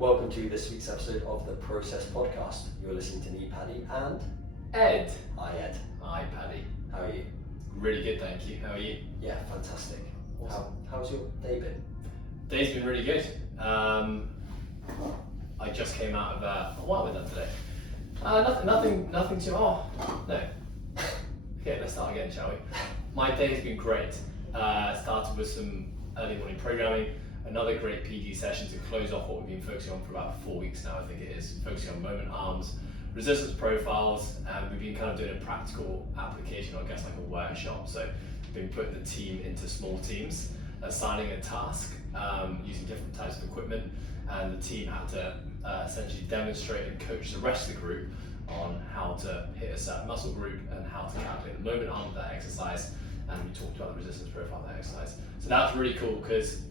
Welcome to this week's episode of the Process Podcast. You're listening to me, Paddy, and Ed. Hi, Ed. Hi, Paddy. How are you? Really good, thank you. How are you? Yeah, fantastic. Awesome. How's your day been? Day's been really good. I just came out of what have I done today? Nothing too. Oh no. Okay, let's start again, shall we? My day has been great. Started with some early morning programming. Another great PD session to close off what we've been focusing on for about 4 weeks now, I think it is, focusing on moment arms, resistance profiles, and we've been kind of doing a practical application, I guess like a workshop. So we've been putting the team into small teams, assigning a task, using different types of equipment, and the team had to essentially demonstrate and coach the rest of the group on how to hit a certain muscle group and how to calculate the moment arm of that exercise, and we talked about the resistance profile of that exercise. So that's really cool because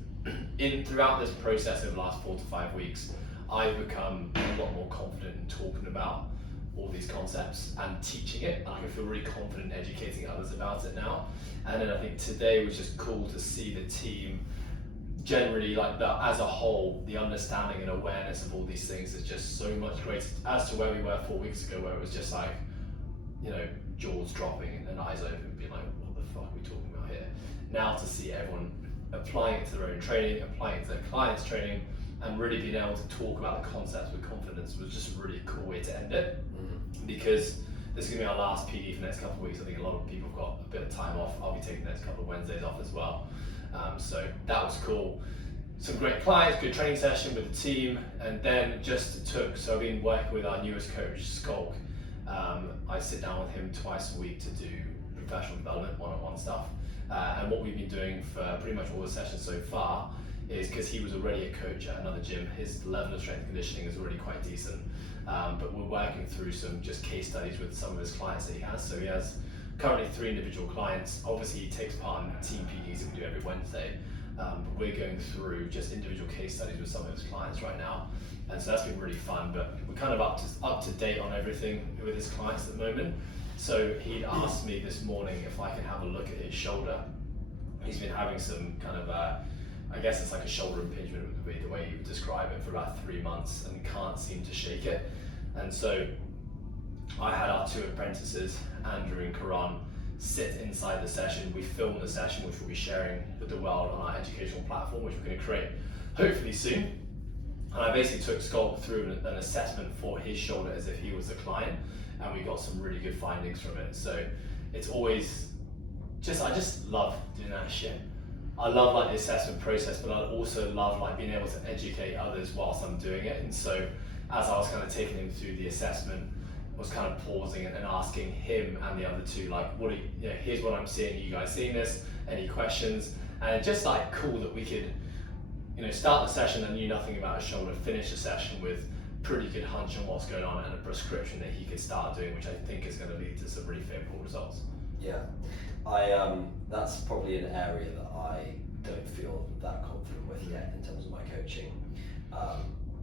throughout this process over the last 4 to 5 weeks, I've become a lot more confident in talking about all these concepts and teaching it, and I feel really confident in educating others about it now. And then I think today was just cool to see the team generally, like that as a whole, the understanding and awareness of all these things is just so much greater as to where we were 4 weeks ago, where it was just like, you know, jaws dropping and eyes open, being like, what the fuck are we talking about here? Now to see everyone applying it to their own training, applying it to their clients' training, and really being able to talk about the concepts with confidence was just a really cool way to end it. Because this is going to be our last PD for the next couple of weeks. I think a lot of people have got a bit of time off. I'll be taking the next couple of Wednesdays off as well. So that was cool. Some great clients, good training session with the team, and then so I've been working with our newest coach, Skulk. I sit down with him twice a week to do professional development, one-on-one stuff. And what we've been doing for pretty much all the sessions so far is, because he was already a coach at another gym, his level of strength and conditioning is already quite decent. But we're working through some just case studies with some of his clients that he has. So he has currently 3 individual clients. Obviously he takes part in team PDs that we do every Wednesday. But we're going through just individual case studies with some of his clients right now. And so that's been really fun, but we're kind of up to date on everything with his clients at the moment. So he'd asked me this morning if I could have a look at his shoulder. He's been having some kind of, I guess it's like a shoulder impingement would be the way you would describe it, for about 3 months, and can't seem to shake it. And so I had our 2 apprentices, Andrew and Karan, sit inside the session. We filmed the session, which we'll be sharing with the world on our educational platform, which we're going to create hopefully soon. And I basically took Scott through an assessment for his shoulder as if he was a client, and we got some really good findings from it. So it's always I just love doing that shit. I love like the assessment process, but I also love like being able to educate others whilst I'm doing it. And so as I was kind of taking him through the assessment, I was kind of pausing and asking him and the other 2, like, here's what I'm seeing, you guys seeing this? Any questions? And it's just like cool that we could, start the session and knew nothing about his shoulder, finish the session with pretty good hunch on what's going on and a prescription that he could start doing, which I think is going to lead to some really favourable results. Yeah, that's probably an area that I don't feel that confident with yet in terms of my coaching,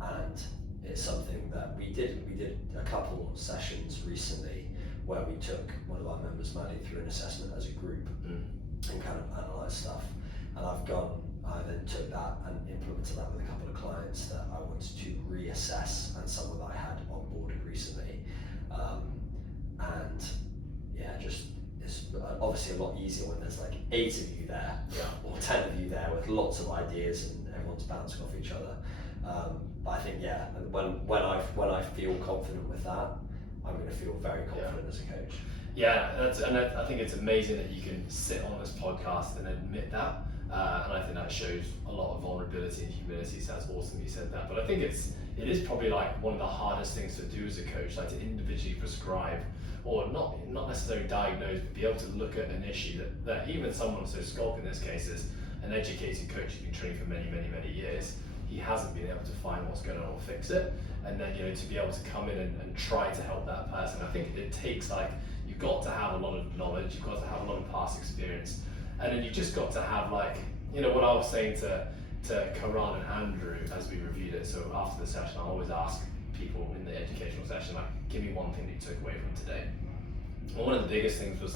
and it's something that we did a couple sessions recently where we took one of our members, Maddie, through an assessment as a group and kind of analysed stuff, and I then took that and implemented that with a couple of clients that I wanted to reassess, and someone that I had onboarded recently, and yeah, just it's obviously a lot easier when there's like 8 of you there, or 10 of you there with lots of ideas and everyone's bouncing off each other. But I think when I feel confident with that, I'm going to feel very confident as a coach. Yeah, I think it's amazing that you can sit on this podcast and admit that, and I think that shows a lot of vulnerability and humility. So that's awesome you said that. But I think it is probably like one of the hardest things to do as a coach, like to individually prescribe, or not necessarily diagnose, but be able to look at an issue that even someone, so Skulk in this case is an educated coach who's been training for many years. He hasn't been able to find what's going on or fix it, and then to be able to come in and try to help that person. I think it takes you've got to have a lot of knowledge, you've got to have a lot of past experience, and then you just got to have what I was saying to Karan and Andrew as we reviewed it. So after the session, I always ask people in the educational session, give me one thing that you took away from today. And one of the biggest things was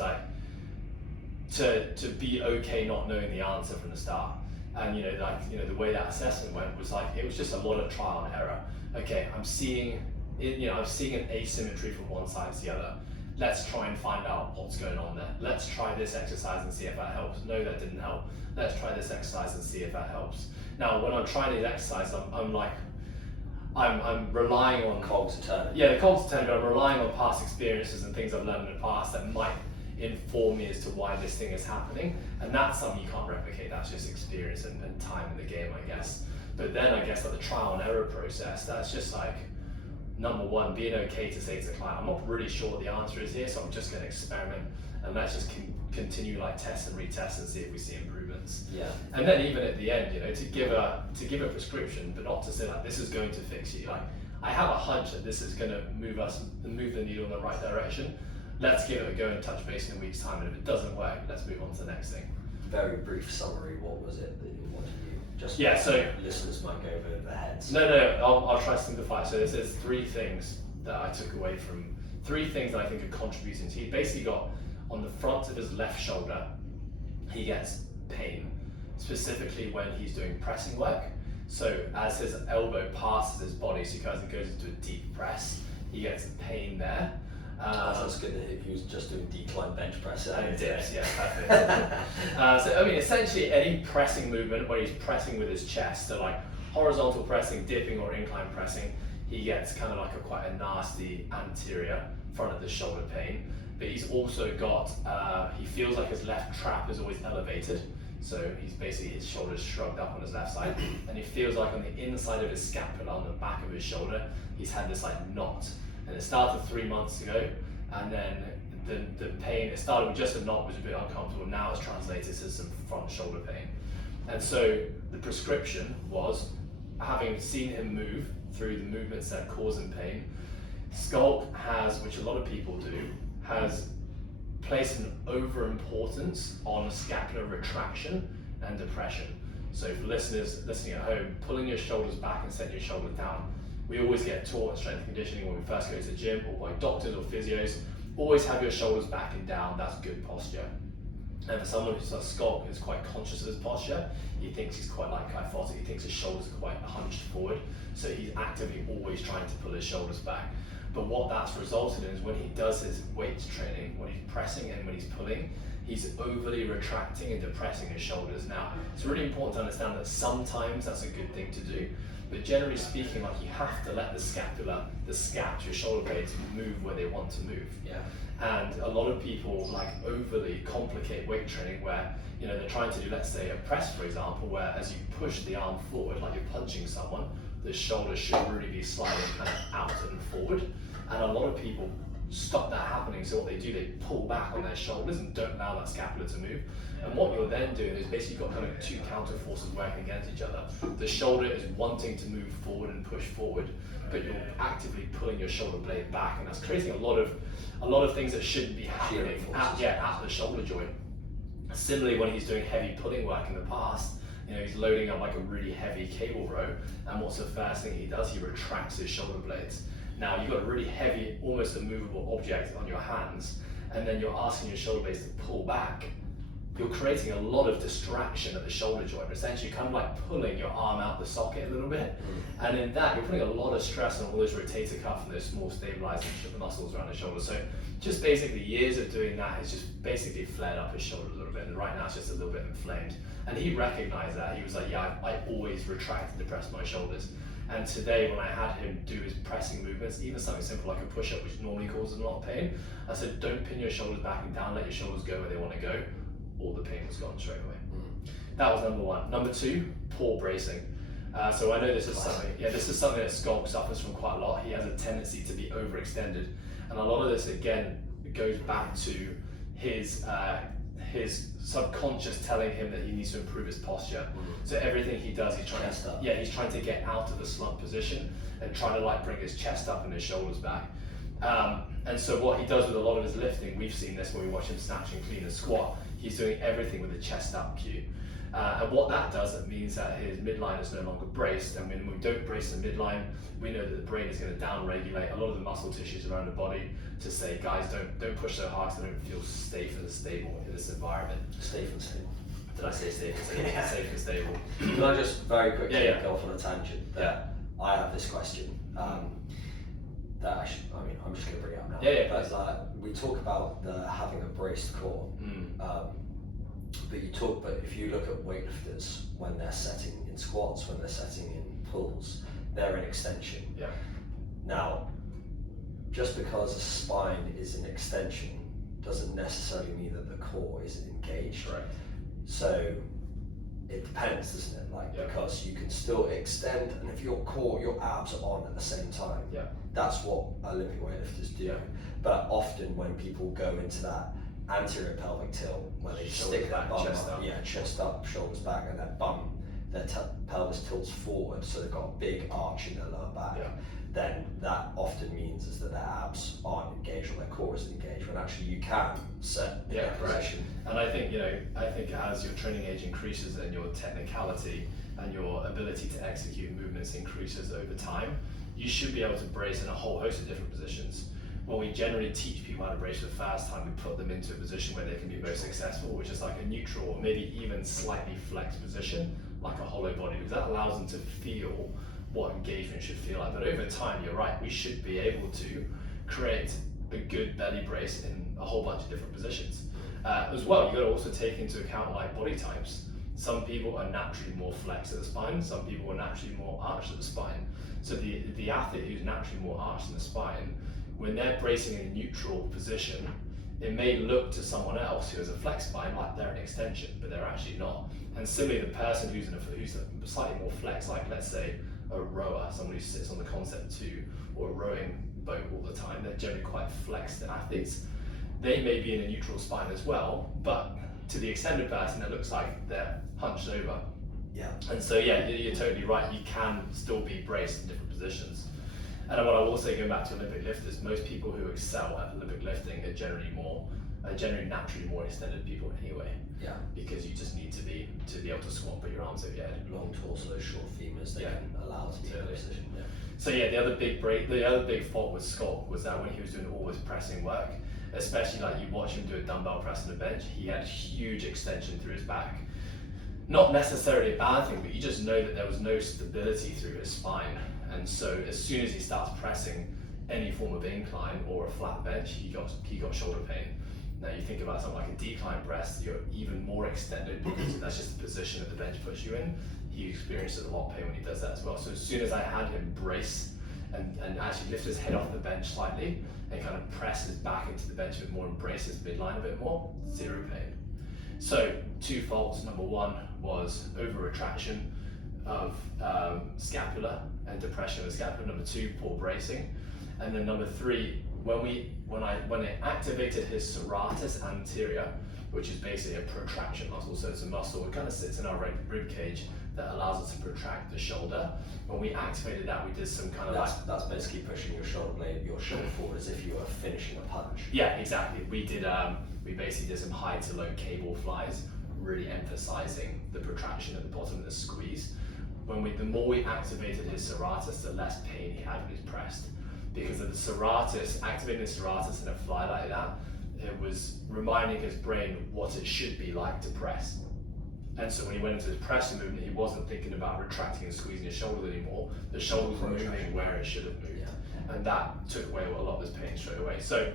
to be okay not knowing the answer from the start. And the way that assessment went was like, it was just a lot of trial and error. Okay, I'm seeing an asymmetry from one side to the other. Let's try and find out what's going on there. Let's try this exercise and see if that helps. No, that didn't help. Let's try this exercise and see if that helps. Now, when I'm trying these exercises, I'm relying on cogs are turning. Yeah, the cogs are turning, but I'm relying on past experiences and things I've learned in the past that might inform me as to why this thing is happening. And that's something you can't replicate. That's just experience and time in the game, I guess. But then I guess like the trial and error process, that's just like, number one, being okay to say to the client, I'm not really sure what the answer is here, so I'm just going to experiment, and let's just continue like test and retest and see if we see improvements. Yeah. And then even at the end, to give a prescription, but not to say like this is going to fix you. Like, I have a hunch that this is going to move the needle in the right direction. Let's give it a go and touch base in a week's time, and if it doesn't work, let's move on to the next thing. Very brief summary. What was it that you wanted to do? Just so listeners might go over their heads. No, I'll try to simplify. So there's three things that I took away from, three things that I think are contributing to. He basically got, on the front of his left shoulder, he gets pain, specifically when he's doing pressing work. So as his elbow passes his body, so he goes into a deep press, he gets pain there. That's good that he was just doing decline bench press. And dips, yeah, perfect. So I mean, essentially any pressing movement where he's pressing with his chest, so like horizontal pressing, dipping, or incline pressing, he gets kind of like quite a nasty anterior front of the shoulder pain. But he's also got, he feels like his left trap is always elevated. So he's basically, his shoulder's shrugged up on his left side. And he feels like on the inside of his scapula, on the back of his shoulder, he's had this like knot. And it started 3 months ago. And then the pain, it started with just a knot, which was a bit uncomfortable. Now it's translated to some front shoulder pain. And so the prescription was, having seen him move through the movements that cause him pain, Sculpt has, which a lot of people do, has placed an over-importance on scapular retraction and depression. So for listeners listening at home, pulling your shoulders back and setting your shoulders down. We always get taught in strength and conditioning when we first go to the gym, or by doctors or physios, always have your shoulders back and down. That's good posture. And for someone who's a Sculpt, who's quite conscious of his posture, he thinks he's quite like kyphotic, he thinks his shoulders are quite hunched forward, so he's actively always trying to pull his shoulders back. But what that's resulted in is when he does his weights training, when he's pressing and when he's pulling, he's overly retracting and depressing his shoulders. Now, it's really important to understand that sometimes that's a good thing to do, but generally speaking, like, you have to let the scapula, the scaps, your shoulder blades move where they want to move. Yeah. And a lot of people like overly complicate weight training where, they're trying to do, let's say, a press, for example, where as you push the arm forward, like you're punching someone, the shoulder should really be sliding kind of out and forward. And a lot of people stop that happening, so what they do, they pull back on their shoulders and don't allow that scapula to move. And what you're then doing is basically got kind of two counter forces working against each other. The shoulder is wanting to move forward and push forward, but you're actively pulling your shoulder blade back, and that's creating a lot of things that shouldn't be happening at the shoulder joint. Similarly, when he's doing heavy pulling work in the past, he's loading up like a really heavy cable row, and what's the first thing he does? He retracts his shoulder blades. Now you've got a really heavy, almost immovable object on your hands, and then you're asking your shoulder blades to pull back. You're creating a lot of distraction at the shoulder joint, essentially kind of like pulling your arm out the socket a little bit. And in that, you're putting a lot of stress on all those rotator cuff and those small stabilizing muscles around the shoulder. So just basically years of doing that has just basically flared up his shoulder a little bit, and right now it's just a little bit inflamed. And he recognized that. He was like, yeah, I always retract and depress my shoulders. And today, when I had him do his pressing movements, even something simple like a push-up, which normally causes a lot of pain, I said, don't pin your shoulders back and down, let your shoulders go where they want to go. All the pain was gone straight away. That was number one. Number two, poor bracing. So I know this is something that Sculpt suffers from quite a lot. He has a tendency to be overextended, and a lot of this again goes back to his subconscious telling him that he needs to improve his posture. So everything he does, he's trying to get out of the slump position and trying to like bring his chest up and his shoulders back. And so what he does with a lot of his lifting, we've seen this when we watch him snatch and clean and squat, he's doing everything with the chest up cue. And what that does, it means that his midline is no longer braced, and when we don't brace the midline, we know that the brain is going to down-regulate a lot of the muscle tissues around the body to say, guys, don't push so hard so they don't feel safe and stable in this environment. Safe and stable. Did I say safe and stable? Yeah. Safe and stable. Can I just very quickly Yeah. go off on a tangent? I have this question. I'm just going to bring it up now. But we talk about having a braced core, but if you look at weightlifters when they're setting in squats, when they're setting in pulls, they're in extension. Yeah. Now, just because a spine is in extension doesn't necessarily mean that the core isn't engaged. Right. So it depends, doesn't it? Because you can still extend, and if your abs are on at the same time, that's what Olympic weightlifters do. But often when people go into that anterior pelvic tilt, where they stick their bum up, chest up, shoulders back, and their pelvis tilts forward, so they've got a big arch in their lower back, then that often means is that their abs aren't engaged or their core isn't engaged, when actually you can set in that position. And I think as your training age increases and your technicality and your ability to execute movements increases over time, you should be able to brace in a whole host of different positions. When we generally teach people how to brace for the first time, we put them into a position where they can be most successful, which is like a neutral or maybe even slightly flexed position, like a hollow body, because that allows them to feel what engagement should feel like. But over time, you're right, we should be able to create a good belly brace in a whole bunch of different positions. As well, you've got to also take into account like body types. Some people are naturally more flexed at the spine, some people are naturally more arched at the spine. So the athlete who's naturally more arched in the spine, when they're bracing in a neutral position, it may look to someone else who has a flex spine like they're an extension, but they're actually not. And similarly, the person who's slightly more flexed, like let's say a rower, someone who sits on the concept 2 or a rowing boat all the time, they're generally quite flexed athletes. They may be in a neutral spine as well, but to the extended person, it looks like they're hunched over. Yeah. And so you're totally right. You can still be braced in different positions. And what I will say, going back to Olympic lifters, most people who excel at Olympic lifting are generally naturally more extended people anyway. Yeah. Because you just need to be able to squat, put your arms over your head. Long torso, short femurs, they can allow to be in a position. Yeah. So the other big fault with Scott was that when he was doing all this pressing work, especially like you watch him do a dumbbell press on the bench, he had huge extension through his back. Not necessarily a bad thing, but you just know that there was no stability through his spine. And so as soon as he starts pressing any form of incline or a flat bench, he got shoulder pain. Now you think about something like a decline press, you're even more extended because that's just the position that the bench puts you in. He experiences a lot of pain when he does that as well. So as soon as I had him brace and actually lift his head off the bench slightly and kind of press his back into the bench a bit more and brace his midline a bit more, zero pain. So 2 faults. Number 1 was over retraction of scapula and depression of the scapula. Number 2, poor bracing. And then number 3, when I activated his serratus anterior, which is basically a protraction muscle, so it's a muscle, it kind of sits in our rib cage that allows us to protract the shoulder. When we activated that, we did some kind of that's basically pushing your shoulder forward as if you were finishing a punch. Yeah, exactly. We basically did some high to low cable flies, really emphasizing the protraction at the bottom of the squeeze. The more we activated his serratus, the less pain he had when he's pressed. Because of the serratus, activating the serratus in a fly like that, it was reminding his brain what it should be like to press. And so when he went into his pressing movement, he wasn't thinking about retracting and squeezing his shoulders anymore. The shoulders were moving where it should have moved. Yeah. And that took away a lot of his pain straight away. So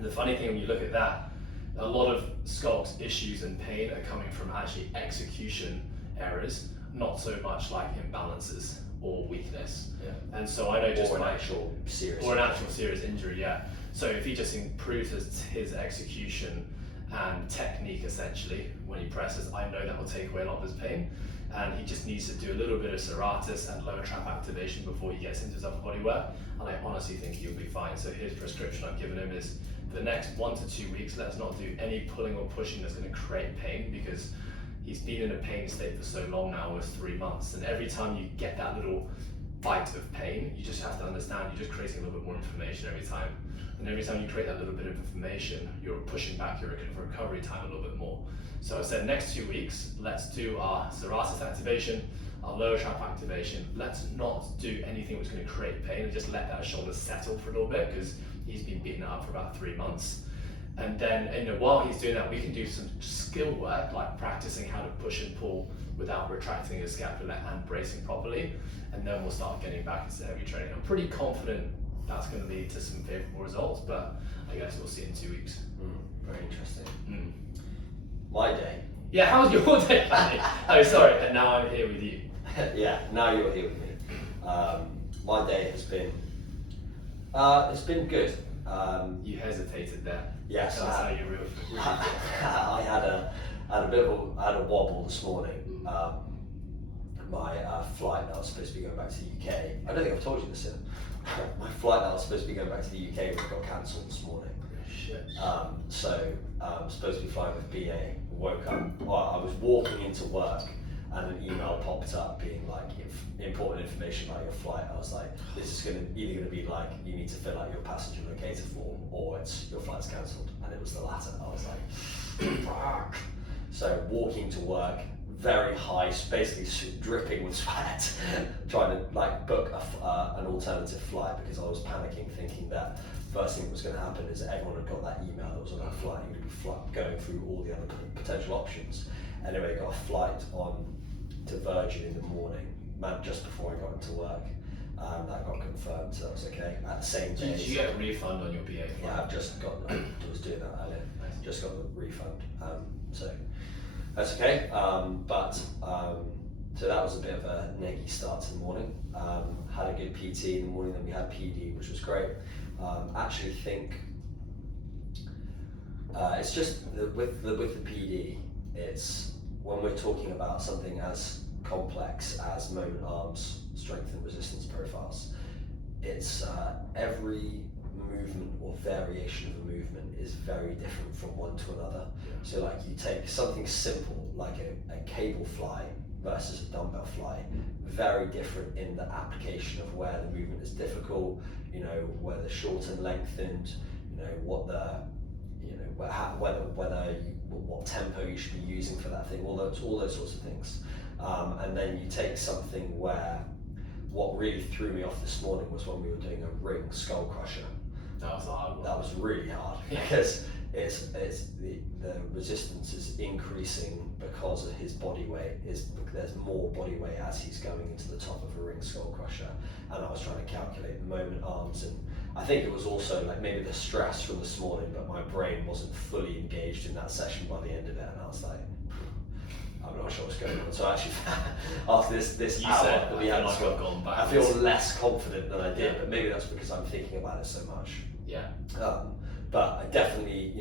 the funny thing when you look at that, a lot of Skulk's issues and pain are coming from actually execution errors, not so much like imbalances or weakness. Yeah. And so I know just an actual serious injury, yeah. So if he just improves his execution and technique essentially when he presses, I know that will take away a lot of his pain. And he just needs to do a little bit of serratus and lower trap activation before he gets into his upper body work. And I honestly think he'll be fine. So his prescription I've given him is for the next 1 to 2 weeks, let's not do any pulling or pushing that's going to create pain, because he's been in a pain state for so long now, almost 3 months. And every time you get that little bite of pain, you just have to understand you're just creating a little bit more inflammation every time. And every time you create that little bit of inflammation, you're pushing back your recovery time a little bit more. So I said next 2 weeks, let's do our serratus activation, our lower trap activation. Let's not do anything that's going to create pain and just let that shoulder settle for a little bit, because he's been beating it up for about 3 months. And then, while he's doing that, we can do some skill work, like practicing how to push and pull without retracting his scapula and bracing properly. And then we'll start getting back into heavy training. I'm pretty confident that's going to lead to some favorable results, but I guess we'll see in 2 weeks. Very interesting. My day. Yeah, how was your day, Paddy? Oh, sorry, and now I'm here with you. Yeah, now you're here with me. My day has been, it's been good. You hesitated there. Yes, That's how you really feel. I had a wobble this morning. My flight that I was supposed to be going back to the UK. I don't think I've told you this yet. My flight that I was supposed to be going back to the UK got cancelled this morning. Shit. So I'm supposed to be flying with BA. Woke up. Well, I was walking into work, and an email popped up being like, important information about your flight. I was like, this is either going to be like, you need to fill out your passenger locator form, or it's your flight's cancelled. And it was the latter. I was like, fuck. So walking to work, very high, basically dripping with sweat, trying to like book an alternative flight because I was panicking, thinking that first thing that was going to happen is everyone had got that email that was on that flight. You're going to be going through all the other potential options. Anyway, got a flight on to Virgin in the morning, just before I got into work. That got confirmed, so that was okay. At the same day. Did you get a refund on your BA flight? Yeah, I've just got. I was doing that earlier. Nice. Just got the refund, so that's okay. So that was a bit of a neggy start to the morning. Had a good PT in the morning, then we had PD, which was great. Actually think it's just with the PD, it's when we're talking about something as complex as moment arms, strength and resistance profiles, it's every movement or variation of a movement is very different from one to another. So like you take something simple like a cable fly versus a dumbbell fly, very different in the application of where the movement is difficult, whether short and lengthened, what what tempo you should be using for that thing, all those sorts of things. And then you take something where what really threw me off this morning was when we were doing a ring skull crusher. That was a hard one. That was really hard because it's the resistance is increasing because of his body weight. There's more body weight as he's going into the top of a ring skull crusher, and I was trying to calculate the moment arms, and I think it was also like maybe the stress from this morning, but my brain wasn't fully engaged in that session by the end of it, and I was like, I'm not sure what's going on. So actually, after this hour, I feel less confident than I did, but maybe that's because I'm thinking about it so much. Yeah. But I definitely,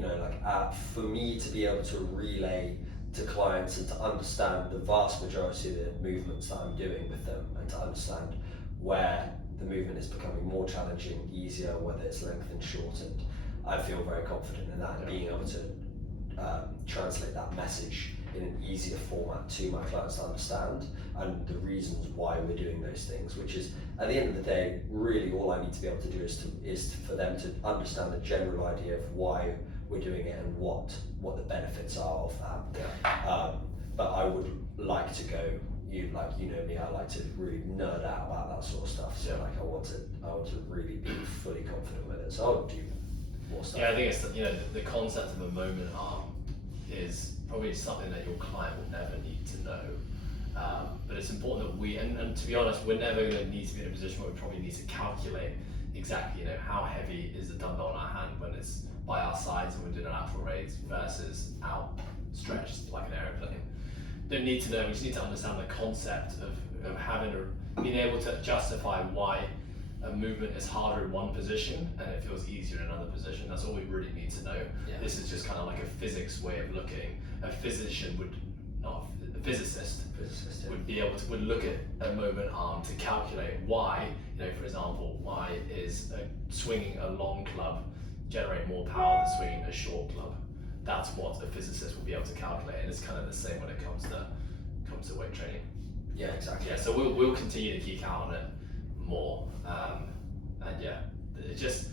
for me to be able to relay to clients and to understand the vast majority of the movements that I'm doing with them, and to understand where the movement is becoming more challenging, easier, whether it's lengthened, shortened, I feel very confident in that, and being able to translate that message in an easier format to my clients to understand, and the reasons why we're doing those things, which is at the end of the day really all I need to be able to do is for them to understand the general idea of why we're doing it and what the benefits are of that. But I would like to go, you know me, I like to really nerd out about that sort of stuff, so I want to really be fully confident with it, so I would do more stuff. Yeah, I think it's the concept of a moment arm is probably something that your client will never need to know, but it's important that we, and to be honest, we're never going to need to be in a position where we probably need to calculate exactly how heavy is the dumbbell in our hand when it's by our sides and we're doing an lateral raise versus outstretched like an aeroplane. Don't need to know, we just need to understand the concept of being able to justify why a movement is harder in one position and it feels easier in another position. That's all we really need to know. Yeah. This is just kind of like a physics way of looking. A physicist would look at a moment arm to calculate why, for example, why is swinging a long club generate more power than swinging a short club. That's what a physicist will be able to calculate, and it's kind of the same when it comes to weight training. Yeah, exactly. Yeah, so we'll continue to geek out on it more, and yeah, it just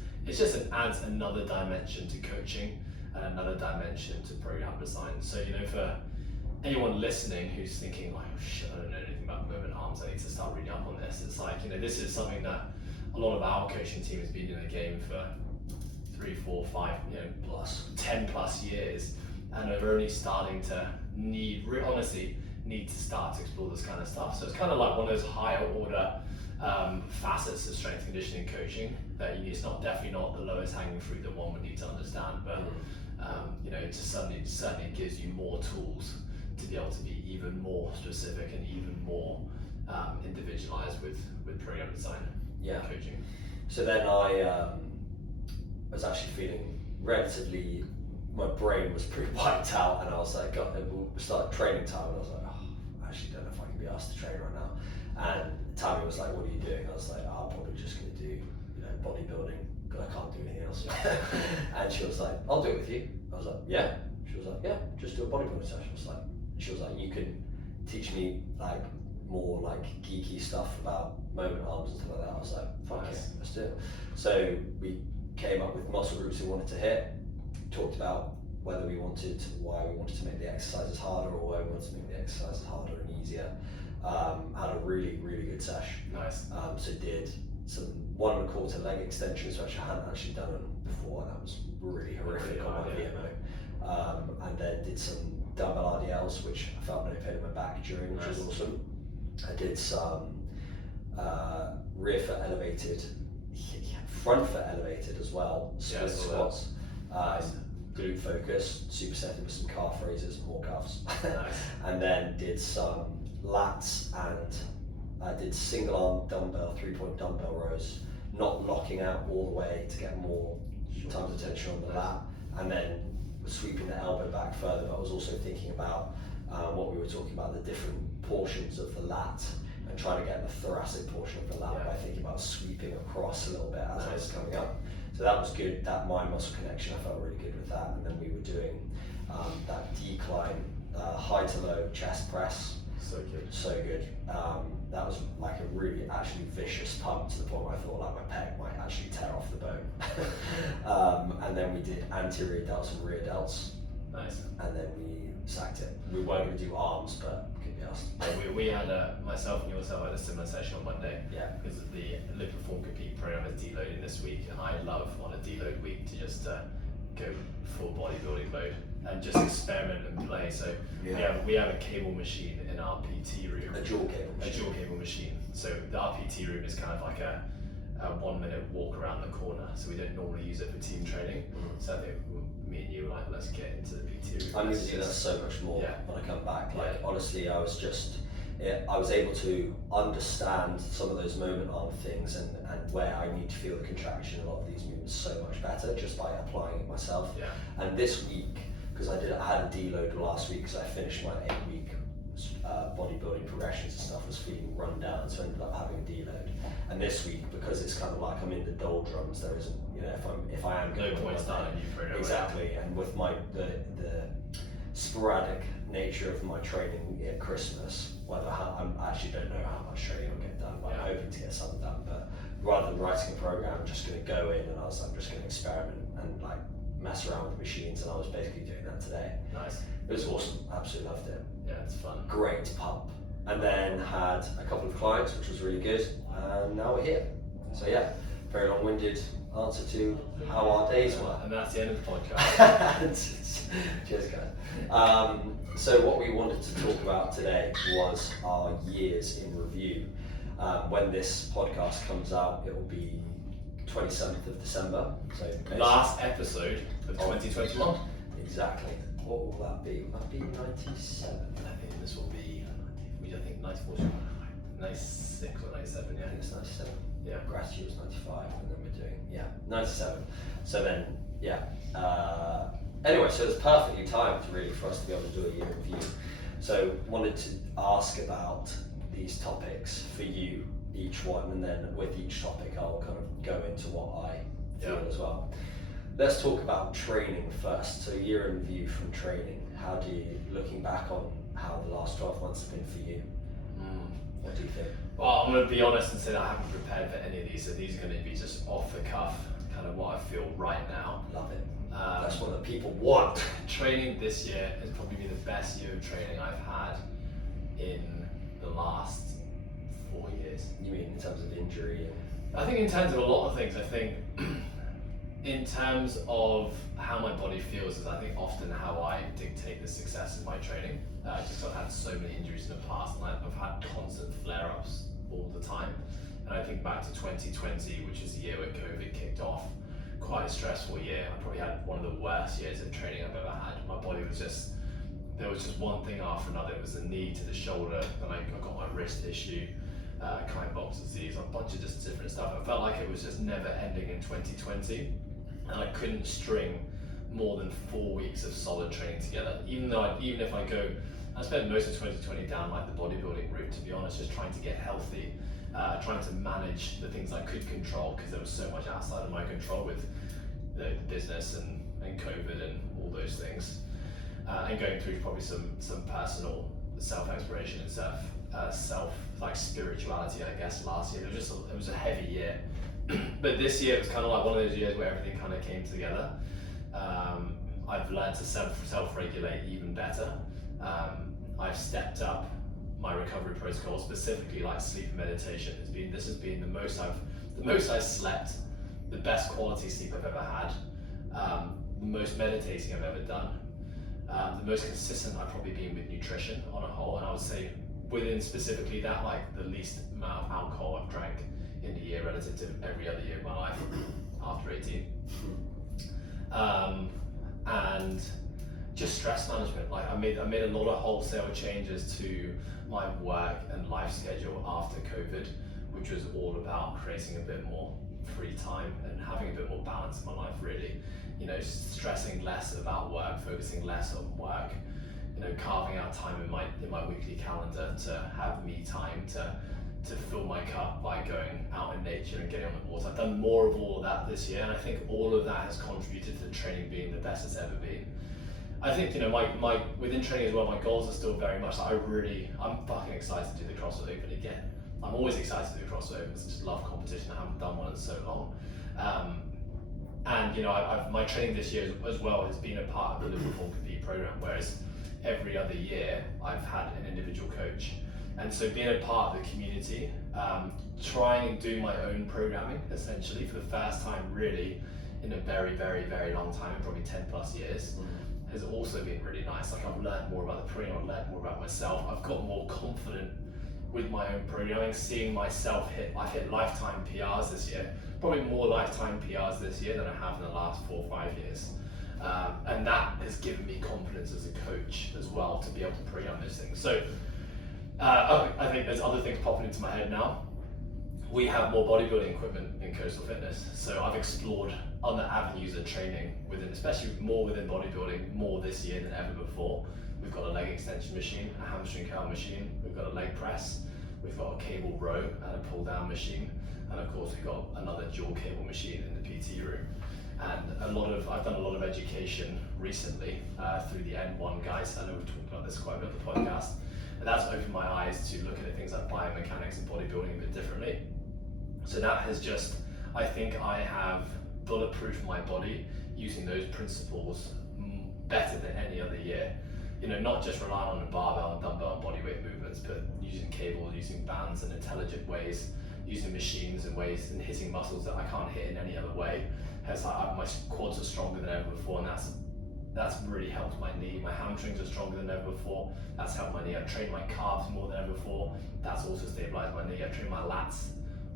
adds another dimension to coaching and another dimension to program design. So for anyone listening who's thinking like, oh shit, I don't know anything about moment arms, I need to start reading up on this. It's like, this is something that a lot of our coaching team has been in the game for 3, 4, 5, Plus. 10 plus years, and are only starting to honestly need to start to explore this kind of stuff. So it's kind of like one of those higher order facets of strength conditioning coaching that it's definitely not the lowest hanging fruit that one would need to understand, but it just certainly gives you more tools to be able to be even more specific and even more individualized with program design coaching. So then I was actually feeling relatively, my brain was pretty wiped out, and I was like, we started training time, and I was like, I actually don't know if I can be asked to train right now. And Tammy was like, what are you doing? I was like, I'm probably just going to do bodybuilding, because I can't do anything else. And she was like, I'll do it with you. I was like, yeah. She was like, yeah, just do a bodybuilding session. She was like, you can teach me like more like geeky stuff about moment arms and stuff like that. I was like, fuck yeah, let's do it. So we came up with muscle groups we wanted to hit, talked about why we wanted to make the exercises harder, or why we wanted to make the exercises harder and easier. Had a really, really good sesh. Nice. So did some 1 1/4 leg extensions, which I hadn't actually done before, and that was really horrific on my VMO. And then did some dumbbell RDLs, which I felt no pain in my back during, which was awesome. I did some rear foot elevated, front foot elevated as well, split squats, glute focus, supersetted with some calf raises, more calves. And then did some lats, and I did single arm dumbbell, 3-point dumbbell rows, not locking out all the way to get more times the tension on the lat, and then sweeping the elbow back further. But I was also thinking about what we were talking about, the different portions of the lat, and trying to get the thoracic portion of the lat by thinking about sweeping across a little bit as I was coming up. So that was good, that mind muscle connection, I felt really good with that. And then we were doing that decline, high to low chest press. So good. That was like a really actually vicious pump, to the point where I thought like my pec might actually tear off the bone. And then we did anterior delts and rear delts. Nice. And then we sacked it. We weren't going to do arms, but could be asked. We had myself and yourself had a similar session on Monday. Yeah. Because the Live Perform Compete program is deloading this week, and I love on a deload week to just go full bodybuilding mode and just experiment and play. So we have a cable machine in our PT room. A dual cable machine. So our PT room is kind of like a 1 minute walk around the corner. So we don't normally use it for team training. So I think me and you were like, let's get into the PT room. I'm going to do that so much more when I come back. Like honestly, I was able to understand some of those moment arm things and where I need to feel the contraction in a lot of these movements so much better just by applying it myself. And this week, because I had a deload last week, because I finished my 8-week bodybuilding progressions and stuff, was feeling run down, so I ended up having a deload. And this week, because it's kind of like I'm in the doldrums, there isn't, if I am no point starting a new program. Exactly, and with the sporadic nature of my training at Christmas, I actually don't know how much training I'll get done, but I'm hoping to get some done. But rather than writing a program, I'm just going to go in and I'm just going to experiment and like mess around with machines, and I was basically doing that today. Nice. It was awesome, absolutely loved it. Yeah, it's fun. Great pump. And then had a couple of clients, which was really good, and now we're here. So yeah, very long-winded answer to how our days were. And that's the end of the podcast. Cheers, guys. So what we wanted to talk about today was our years in review. When this podcast comes out, it will be 27th of December. So last episode of 2021. Exactly. What will that be? Will that be 97? I think this will be, I think 94, 96 or 97, I think it's 97. Yeah. Gratitude was 95, and then we're doing, 97. So then, anyway, so it's perfectly timed really for us to be able to do a year review. So wanted to ask about these topics for you, each one, and then with each topic I'll kind of go into what I feel as well. Let's talk about training first. So year in review from training. How do you, looking back on how the last 12 months have been for you, what do you think? Well, I'm going to be honest and say that I haven't prepared for any of these, so these are going to be just off the cuff, kind of what I feel right now. Love it. That's what the people want. Training this year has probably been the best year of training I've had in the last 4 years. You mean in terms of injury? I think in terms of a lot of things, I think in terms of how my body feels, is I think often how I dictate the success of my training. Just 'cause I've had so many injuries in the past, and I've had constant flare-ups all the time. And I think back to 2020, which is the year where COVID kicked off, quite a stressful year. I probably had one of the worst years of training I've ever had. My body was just, there was just one thing after another. It was the knee to the shoulder, then I got my wrist issue, Klein-Box disease, a bunch of just different stuff. I felt like it was just never ending in 2020, and I couldn't string more than 4 weeks of solid training together. Even if I spent most of 2020 down like the bodybuilding route, to be honest, just trying to get healthy, trying to manage the things I could control, because there was so much outside of my control with the business and COVID and all those things, and going through probably some personal self-exploration and self spirituality, I guess. Last year it was a heavy year, but this year it was kind of like one of those years where everything kind of came together. I've learned to self-regulate even better. I've stepped up my recovery protocol, specifically like sleep and meditation. This has been the most I've slept, the best quality sleep I've ever had, the most meditating I've ever done, the most consistent I've probably been with nutrition on a whole. And I would say within specifically that, like the least amount of alcohol I've drank in a year relative to every other year of my life after 18. And just stress management. Like I made a lot of wholesale changes to my work and life schedule after COVID, which was all about creating a bit more free time and having a bit more balance in my life, really. You know, stressing less about work, focusing less on work, you know, carving out time in my weekly calendar to have me time to fill my cup by going out in nature and getting on the water. I've done more of all of that this year, and I think all of that has contributed to training being the best it's ever been. I think, you know, my within training as well, my goals are still very much like I'm fucking excited to do the CrossFit Open again. I'm always excited to do the CrossFit Open. I just love competition. I haven't done one in so long. And you know, my training this year as well has been a part of the Liverpool Compete program, whereas every other year I've had an individual coach. And so being a part of the community, trying and do my own programming essentially for the first time really in a very, very, very long time, probably 10 plus years, has also been really nice. Like I've learned more about the program, I've learned more about myself. I've got more confident with my own programming, seeing myself I've hit lifetime PRs this year, probably more lifetime PRs this year than I have in the last 4 or 5 years. And that has given me confidence as a coach as well to be able to program those things. So I think there's other things popping into my head now. We have more bodybuilding equipment in Coastal Fitness, so I've explored other avenues of training especially more within bodybuilding, more this year than ever before. We've got a leg extension machine, a hamstring curl machine, we've got a leg press, we've got a cable row and a pull down machine, and of course we've got another dual cable machine in the PT room. And I've done a lot of education recently through the N1 guys. I know we've talked about this quite a bit on the podcast, and that's opened my eyes to looking at things like biomechanics and bodybuilding a bit differently. So that has just, I think I have bulletproofed my body using those principles better than any other year. You know, not just relying on a barbell and dumbbell and bodyweight movements, but using cables, using bands in intelligent ways, using machines in ways and hitting muscles that I can't hit in any other way. My quads are stronger than ever before, and that's really helped my knee. My hamstrings are stronger than ever before. That's helped my knee. I've trained my calves more than ever before. That's also stabilized my knee. I've trained my lats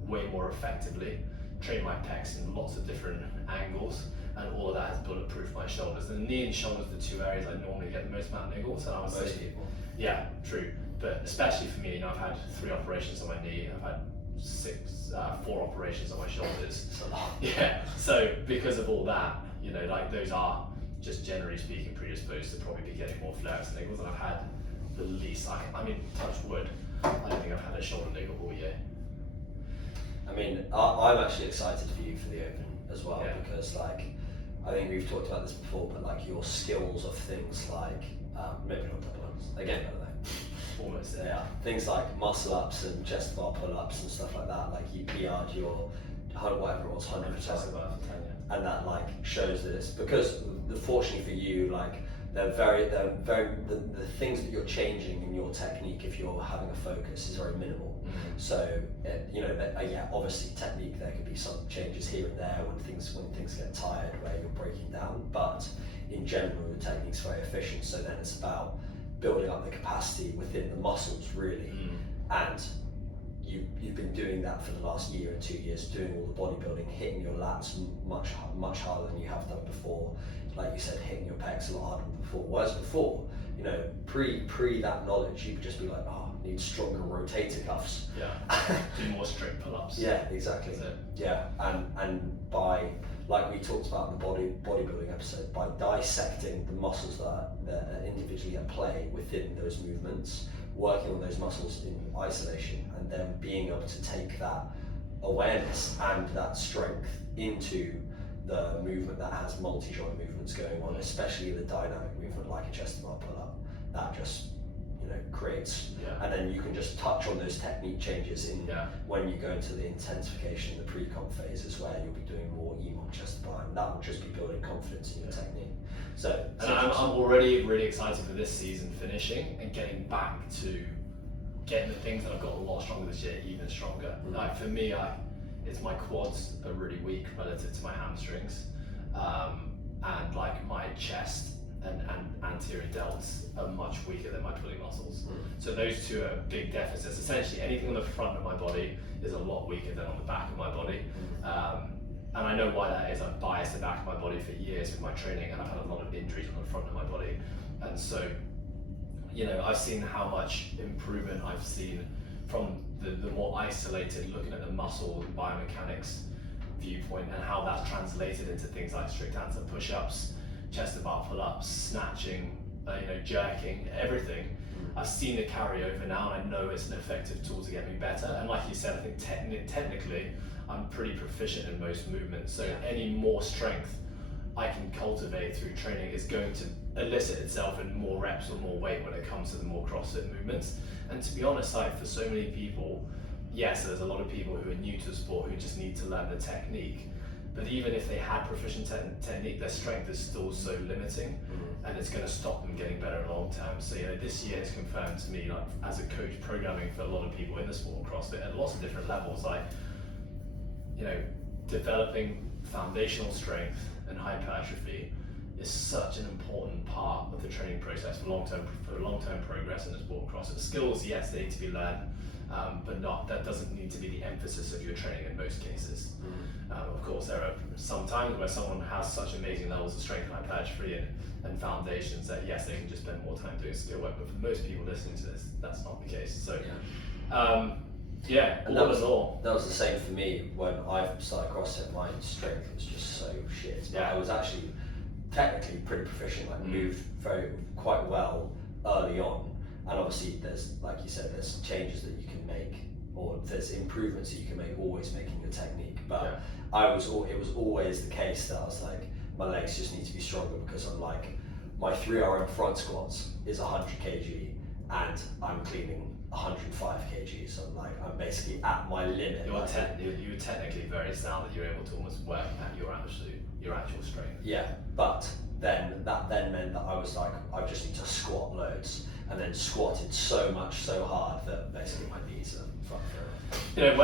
way more effectively. Trained my pecs in lots of different angles, and all of that has bulletproofed my shoulders. And the knee and shoulders are the two areas I normally get the most amount of niggles. And I would say, people. Yeah, true. But especially for me, you know, I've had 3 operations on my knee. I've had 4 operations on my shoulders. Yeah. So because of all that, you know, like those are just generally speaking predisposed to probably be getting more flares and niggles. And I've had the least. I mean, touch wood. I don't think I've had a shoulder niggle all year. I mean, I'm actually excited for you for the Open as well, Yeah. because like, I think we've talked about this before, but like your skills of things like, maybe not double ups, again, I don't know. Almost there. Yeah, things like muscle ups and chest bar pull ups and stuff like that, like you PR'd your, whatever it was, 100 Chest bar for 10, yeah. and that like shows that it's, because fortunately for you, like the things that you're changing in your technique if you're having a focus is very minimal. So yeah, obviously technique, there could be some changes here and there when things get tired where you're breaking down, but in general the technique's very efficient. So then it's about building up the capacity within the muscles really, and you've been doing that for the last year and 2 years, doing all the bodybuilding, hitting your lats much harder than you have done before. Like you said, hitting your pecs a lot harder than before. Whereas before, pre that knowledge, you could just be like, I need stronger rotator cuffs. Yeah. Do more strict pull-ups. Yeah, exactly. Yeah, and by, like we talked about in the bodybuilding episode, by dissecting the muscles that are individually at play within those movements, working on those muscles in isolation, and then being able to take that awareness and that strength into the movement that has multi-joint movements going on, especially the dynamic movement like a chest to bar pull-up, that just creates, and then you can just touch on those technique changes in when you go into the intensification, the pre-comp phases where you'll be doing more EMOM chest to bar, and that will just be building confidence in your technique. So I'm already really excited for this season finishing and getting back to getting the things that I've got a lot stronger this year even stronger. Like for me, it's my quads are really weak relative to my hamstrings, and like my chest and anterior delts are much weaker than my pulling muscles. So those two are big deficits. Essentially anything on the front of my body is a lot weaker than on the back of my body. And I know why that is. I've biased the back of my body for years with my training, and I've had a lot of injuries on the front of my body. And so, I've seen how much improvement I've seen from the more isolated, looking at the muscle and biomechanics viewpoint, and how that's translated into things like strict answer push-ups, chest to bar pull-ups, snatching, jerking, everything. I've seen it carry over now, and I know it's an effective tool to get me better. And like you said, I think technically, I'm pretty proficient in most movements. So any more strength I can cultivate through training is going to elicit itself in more reps or more weight when it comes to the more CrossFit movements. And to be honest, like for so many people, yes, there's a lot of people who are new to the sport who just need to learn the technique. But even if they had proficient technique, their strength is still so limiting, and it's going to stop them getting better long term. So this year has confirmed to me, like as a coach programming for a lot of people in the sport of CrossFit at lots of different levels, like developing foundational strength and hypertrophy is such an important part of the training process for long-term progress in the sport of CrossFit. Skills, yes, they need to be learned, but that doesn't need to be the emphasis of your training in most cases. Of course, there are some times where someone has such amazing levels of strength and hypertrophy and foundations that yes, they can just spend more time doing skill work, but for most people listening to this, that's not the case. So and that was the same for me when I started CrossFit. My strength was just so shit, but I was actually technically pretty proficient, like moved quite well early on, and obviously there's, like you said, there's changes that you can make, or there's improvements that you can make, always making your technique, but it was always the case that I was like, my legs just need to be stronger, because I'm like, my 3RM front squats is 100 kg and I'm cleaning 105 kg, so I'm basically at my limit. You were technically very sound, that you're able to almost work at your actual strength. Yeah, but then that meant that I was like, I just need to squat loads, and then squatted so hard that basically my knees are fucked over.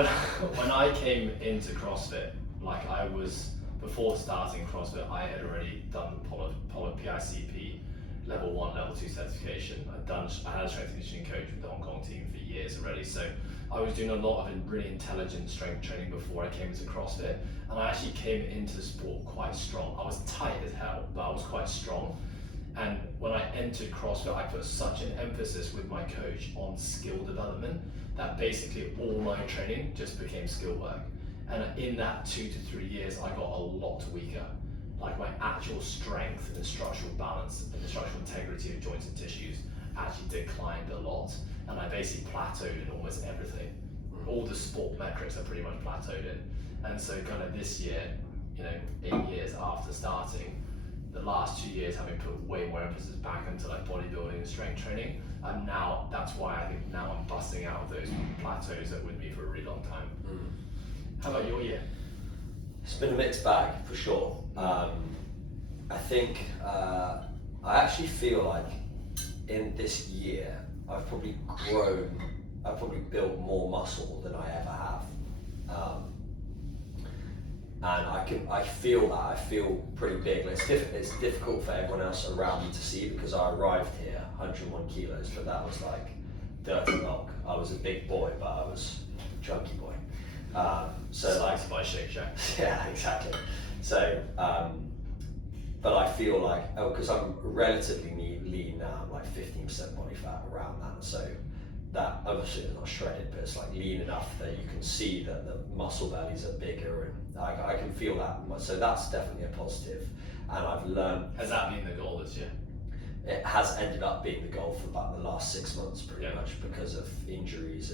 When I came into CrossFit, like I was, before starting CrossFit, I had already done Polar PICP level 1, level 2 certification. I had a strength and conditioning coach with the Hong Kong team for years already, so I was doing a lot of really intelligent strength training before I came into CrossFit, and I actually came into the sport quite strong. I was tight as hell, but I was quite strong. And when I entered CrossFit, I put such an emphasis with my coach on skill development that basically all my training just became skill work. And in that 2 to 3 years, I got a lot weaker. Like my actual strength and structural balance and the structural integrity of joints and tissues actually declined a lot, and I basically plateaued in almost everything. All the sport metrics are pretty much plateaued in. And so kind of this year, 8 years after starting, the last 2 years having put way more emphasis back into like bodybuilding and strength training, and now that's why I think now I'm busting out of those plateaus that with me for a really long time. How about your year? It's been a mixed bag for sure. I think I actually feel like in this year I've probably grown I've probably built more muscle than I ever have. And I feel that, I feel pretty big. Like it's difficult for everyone else around me to see because I arrived here 101 kilos, but that was like dirty bulk. I was a big boy, but I was a chunky boy. So like by Shake Shack. yeah, exactly. So, but I feel like, because I'm relatively lean now, I'm like 15% body fat around that. So that obviously is not shredded, but it's like lean enough that you can see that the muscle bellies are bigger, and I can feel that. So that's definitely a positive. And I've learned. Has that been the goal this year? It has ended up being the goal for about the last 6 months, pretty much, because of injuries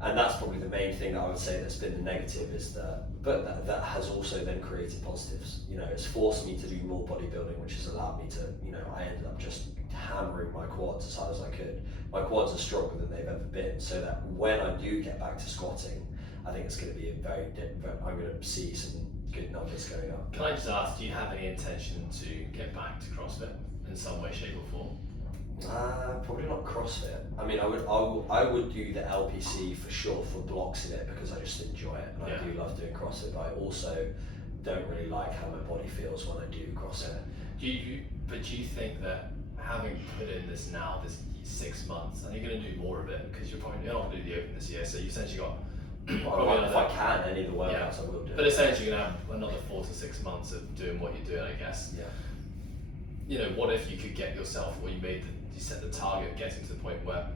and that's probably the main thing that I would say that's been the negative is that, but that has also then created positives. You know, it's forced me to do more bodybuilding, which has allowed me to, you know, I ended up just hammering my quads as hard as I could. My quads are stronger than they've ever been, so that when I do get back to squatting, I think it's going to be a very different, I'm going to see some good numbers going up. Can I just ask, do you have any intention to get back to CrossFit in some way, shape or form? Probably not CrossFit. I mean, I would do the LPC for sure for blocks in it because I just enjoy it, and I do love doing CrossFit. But I also don't really like how my body feels when I do CrossFit. Do you think that having put in this 6 months, and you're going to do more of it because you're not going to do the Open this year, so you essentially got. Well, if I can, any of the workouts I will do. But essentially, you're going to have another 4 to 6 months of doing what you're doing, I guess. Yeah. You know, what if you could get yourself, or you set the target of getting to the point where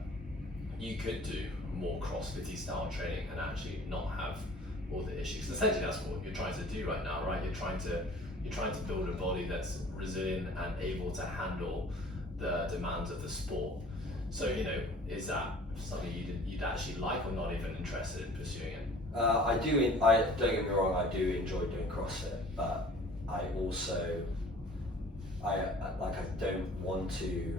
you could do more CrossFit-y style training and actually not have all the issues. Essentially, that's what you're trying to do right now, right? You're trying to build a body that's resilient and able to handle the demands of the sport. So, you know, is that something you'd actually like, or not even interested in pursuing it? I don't get me wrong, I do enjoy doing CrossFit, but I also I don't want to.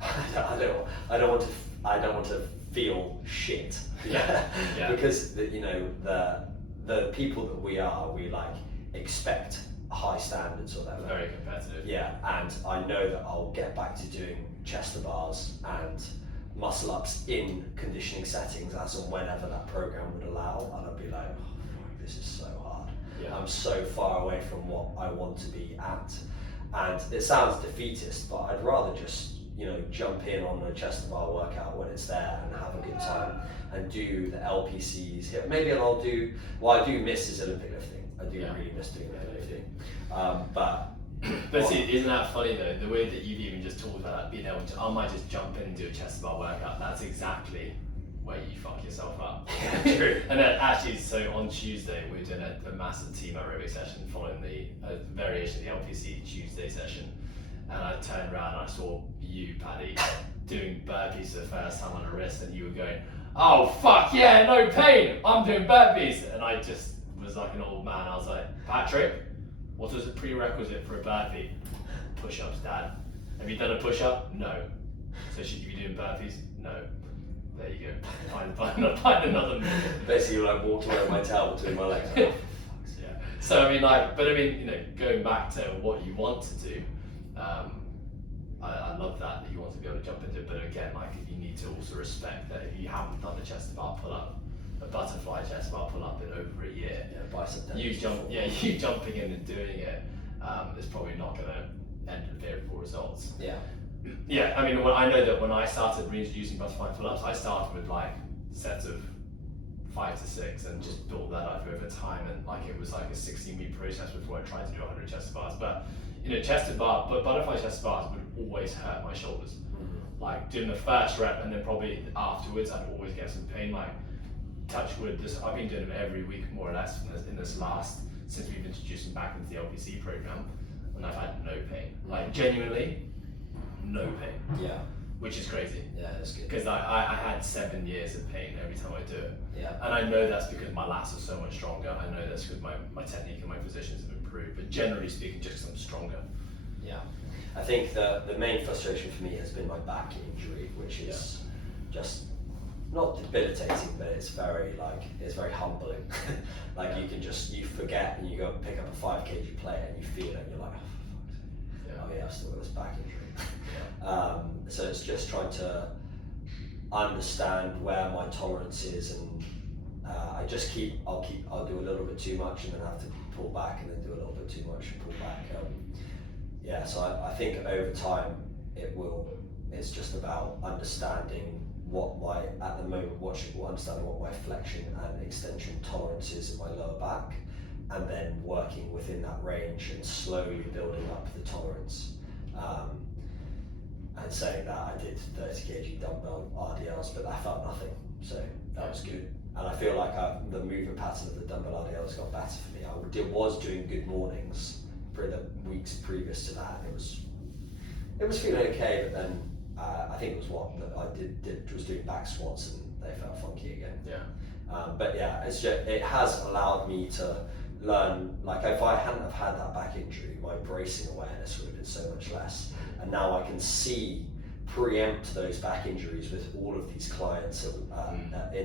I don't want to feel shit. Yeah. Because the people that we like expect high standards or whatever. Very competitive. Yeah, and I know that I'll get back to doing chest to bars and muscle ups in conditioning settings as and whenever that program would allow, and I'd be like, oh, fuck, this is so hard. Yeah. I'm so far away from what I want to be at. And it sounds defeatist, but I'd rather just, you know, jump in on a chest to bar workout when it's there and have a good time and do the LPCs. Yeah, maybe I'll do, what I do miss is Olympic lifting. I do really miss doing Olympic lifting. But see, isn't that funny though? The way that you've even just talked about that, being able to, I might just jump in and do a chest to bar workout. That's exactly where you fuck yourself up. Yeah, true. And then actually, so on Tuesday, we're doing a massive team aerobic session following the variation of the LPC Tuesday session. And I turned around and I saw you, Paddy, doing burpees for the first time on a wrist, and you were going, oh fuck yeah, no pain, I'm doing burpees. And I just was like an old man. I was like, Patrick, what is the prerequisite for a burpee? Push-ups, Dad. Have you done a push-up? No. So should you be doing burpees? No. There you go. Find another minute. Basically, you like walked away with my towel between my legs. Like, oh, yeah. So I mean, you know, going back to what you want to do, I love that you want to be able to jump into it. But again, like, you need to also respect that if you haven't done a chest to bar pull up, a butterfly chest to bar pull up in over a year, you jumping in and doing it is probably not going to end in favorable results. Yeah. Yeah, I mean, I know that when I started reintroducing butterfly pull-ups, I started with like sets of 5 to 6 and just built that up over time, and like it was like a 16-week process before I tried to do 100 chest to bars. But you know, butterfly chest to bars would always hurt my shoulders. Like doing the first rep and then probably afterwards, I'd always get some pain. Like touch wood, I've been doing them every week more or less in this last, since we've introduced them back into the LPC program, and I've had no pain. Like genuinely. No pain. Yeah. Which is crazy. Yeah, that's good. Because I had 7 years of pain every time I do it. Yeah. And I know that's because my lats are so much stronger. I know that's because my technique and my positions have improved. But generally speaking, just because I'm stronger. Yeah. I think the main frustration for me has been my back injury, which is just not debilitating, but it's very humbling. Like you forget and you go pick up a 5 kg plate and you feel it and you're like, oh yeah, I've still got this back injury. So it's just trying to, understand where my tolerance is, and I'll do a little bit too much and then have to pull back, and then do a little bit too much and pull back. So I think over time it's just about understanding understanding what my flexion and extension tolerance is in my lower back, and then working within that range and slowly building up the tolerance. And saying that, I did 30 kg dumbbell RDLs, but I felt nothing, so that was good. And I feel like the movement pattern of the dumbbell RDLs got better for me. I was doing good mornings for the weeks previous to that. It was feeling okay, but then I think it was was doing back squats and they felt funky again. But yeah, it has allowed me to learn. Like, if I hadn't have had that back injury, my bracing awareness would have been so much less. And now I can preempt those back injuries with all of these clients in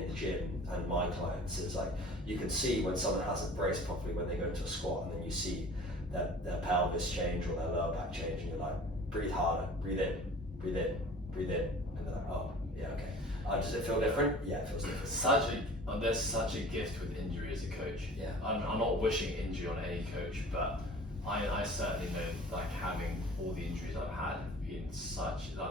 the gym, and my clients. It's like, you can see when someone hasn't braced properly when they go into a squat, and then you see their pelvis change or their lower back change, and you're like, breathe harder, breathe in, breathe in, breathe in, and they're like, oh, yeah, okay. Does it feel different? Yeah, it feels different. There's such a gift with injury as a coach. Yeah. I'm not wishing injury on any coach, but I certainly know, like, having all the injuries I've had been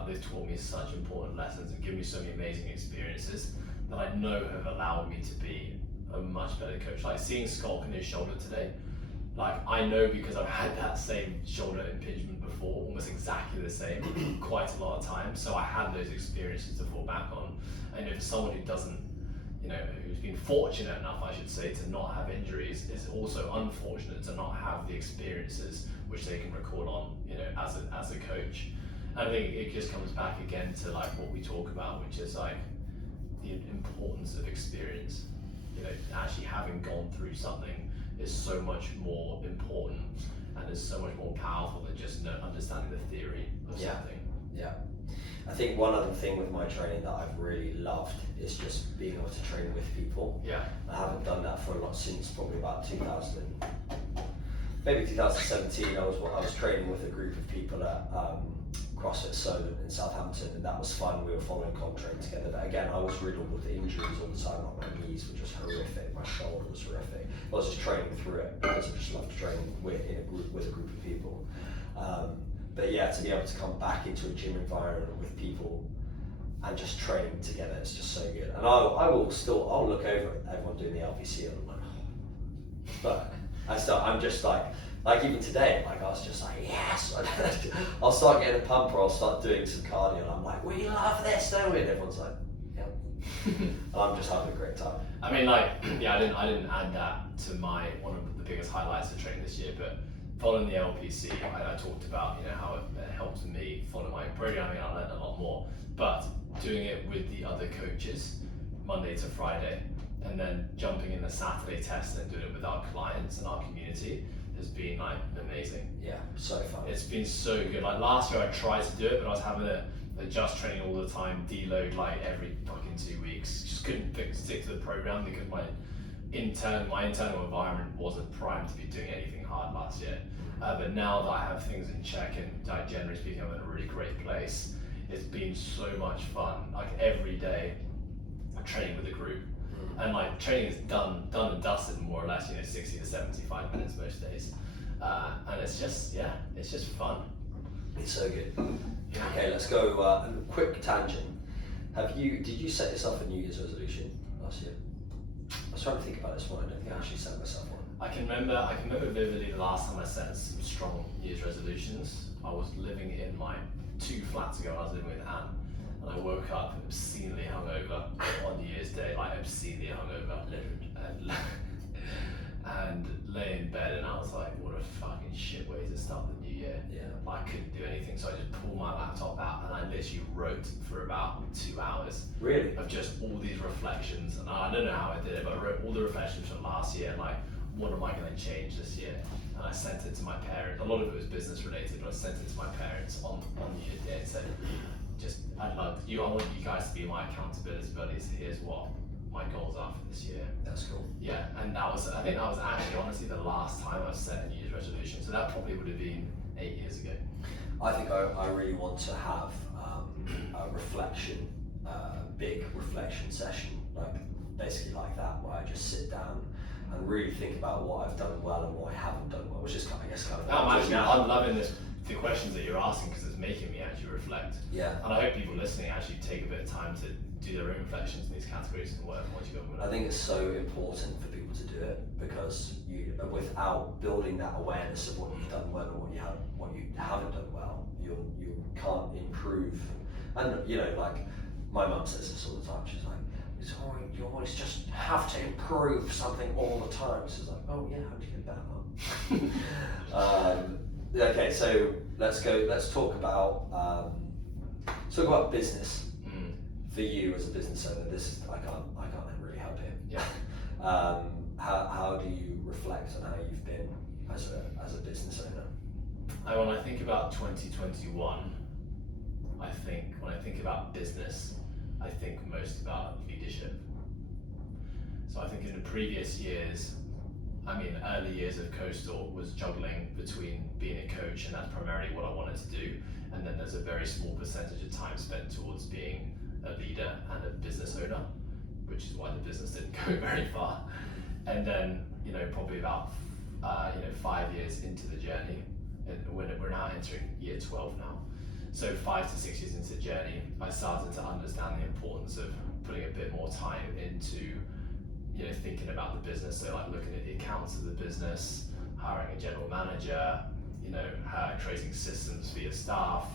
they've taught me such important lessons and given me so many amazing experiences that I know have allowed me to be a much better coach. Like, seeing Scott in his shoulder today, like, I know because I've had that same shoulder impingement before, almost exactly the same, quite a lot of times. So I had those experiences to fall back on. And if someone who doesn't, who's been fortunate enough, I should say, to not have injuries, is also unfortunate to not have the experiences which they can record on, as a coach. And I think it just comes back again to, like, what we talk about, which is like the importance of experience. Actually having gone through something is so much more important and is so much more powerful than just understanding the theory of something. Yeah. I think one other thing with my training that I've really loved is just being able to train with people. Yeah. I haven't done that for a lot since probably about 2017. I was training with a group of people at CrossFit Solent in Southampton, and that was fun. We were following comp training together. But again, I was riddled with injuries all the time. Like, my knees were just horrific. My shoulder was horrific. I was just training through it because I just loved training with a group of people. But yeah, to be able to come back into a gym environment with people and just train together, it's just so good. And I'll look over at everyone doing the LVC, and I'm like, oh. But I'm just like even today, like, I was just like, yes. I'll start getting a pump, or I'll start doing some cardio, and I'm like, we love this, don't we? And everyone's like, yep. And I'm just having a great time. I mean, like, yeah, I didn't add that to one of the biggest highlights of training this year, but following the LPC, I talked about how it helped me follow my programming. I learned a lot more, but doing it with the other coaches Monday to Friday, and then jumping in the Saturday test and doing it with our clients and our community has been, like, amazing. Yeah, so fun. It's been so good. Like, last year I tried to do it, but I was having to adjust training all the time, deload like every fucking 2 weeks. Just couldn't stick to the program because my internal environment wasn't primed to be doing anything hard last year. But now that I have things in check and, generally speaking, I'm in a really great place, it's been so much fun. Like, every day I'm training with a group, and, like, training is done and dusted more or less, 60 to 75 minutes most days. And it's just fun. It's so good. Okay, let's go a quick tangent. Did you set yourself a New Year's resolution last year? I was trying to think about this one. I don't think I actually set myself one. I can remember vividly the last time I set some strong New Year's resolutions. I was living in my 2 flats ago. I was living with Anne, and I woke up obscenely hungover on New Year's Day, like obscenely hungover, and lay in bed, and I was like, what a fucking shit way to start the new year. Yeah. I couldn't do anything, so I just pulled my laptop out and I literally wrote for about 2 hours. Really? Of just all these reflections, and I don't know how I did it, but I wrote all the reflections from last year, and, like, what am I going to change this year? And I sent it to my parents. A lot of it was business related, but I sent it to my parents on New Year's Day and said, I want you guys to be my accountability buddies. Here's what my goals are for this year. That's cool. Yeah, and I think that was actually honestly the last time I set a New Year's resolution. So that probably would have been 8 years ago. I think I really want to have a reflection big reflection session, like basically like that, where I just sit down and really think about what I've done well and what I haven't done well, which is kind of I'm loving the questions that you're asking, because it's making me actually reflect. Yeah. And I hope people listening actually take a bit of time to do their own reflections in these categories and whatever you go with. I think it's so important for people to do it, because without building that awareness of what you've done well and what you haven't done well, you can't improve. And like my mum says this all the time. She's like, you always just have to improve something all the time. She's like, oh yeah, how do you get better, Mum? Okay, so let's talk about business. For you as a business owner, I can't really help him. Yeah. How do you reflect on how you've been as a business owner? When I think about 2021, when I think about business, I think most about leadership. So I think in the previous years, early years of Coastal was juggling between being a coach, and that's primarily what I wanted to do, and then there's a very small percentage of time spent towards being a leader and a business owner, which is why the business didn't go very far. And then, probably about 5 years into the journey, and we're now entering year 12 now. So 5 to 6 years into the journey, I started to understand the importance of putting a bit more time into thinking about the business. So like looking at the accounts of the business, hiring a general manager, creating systems for your staff,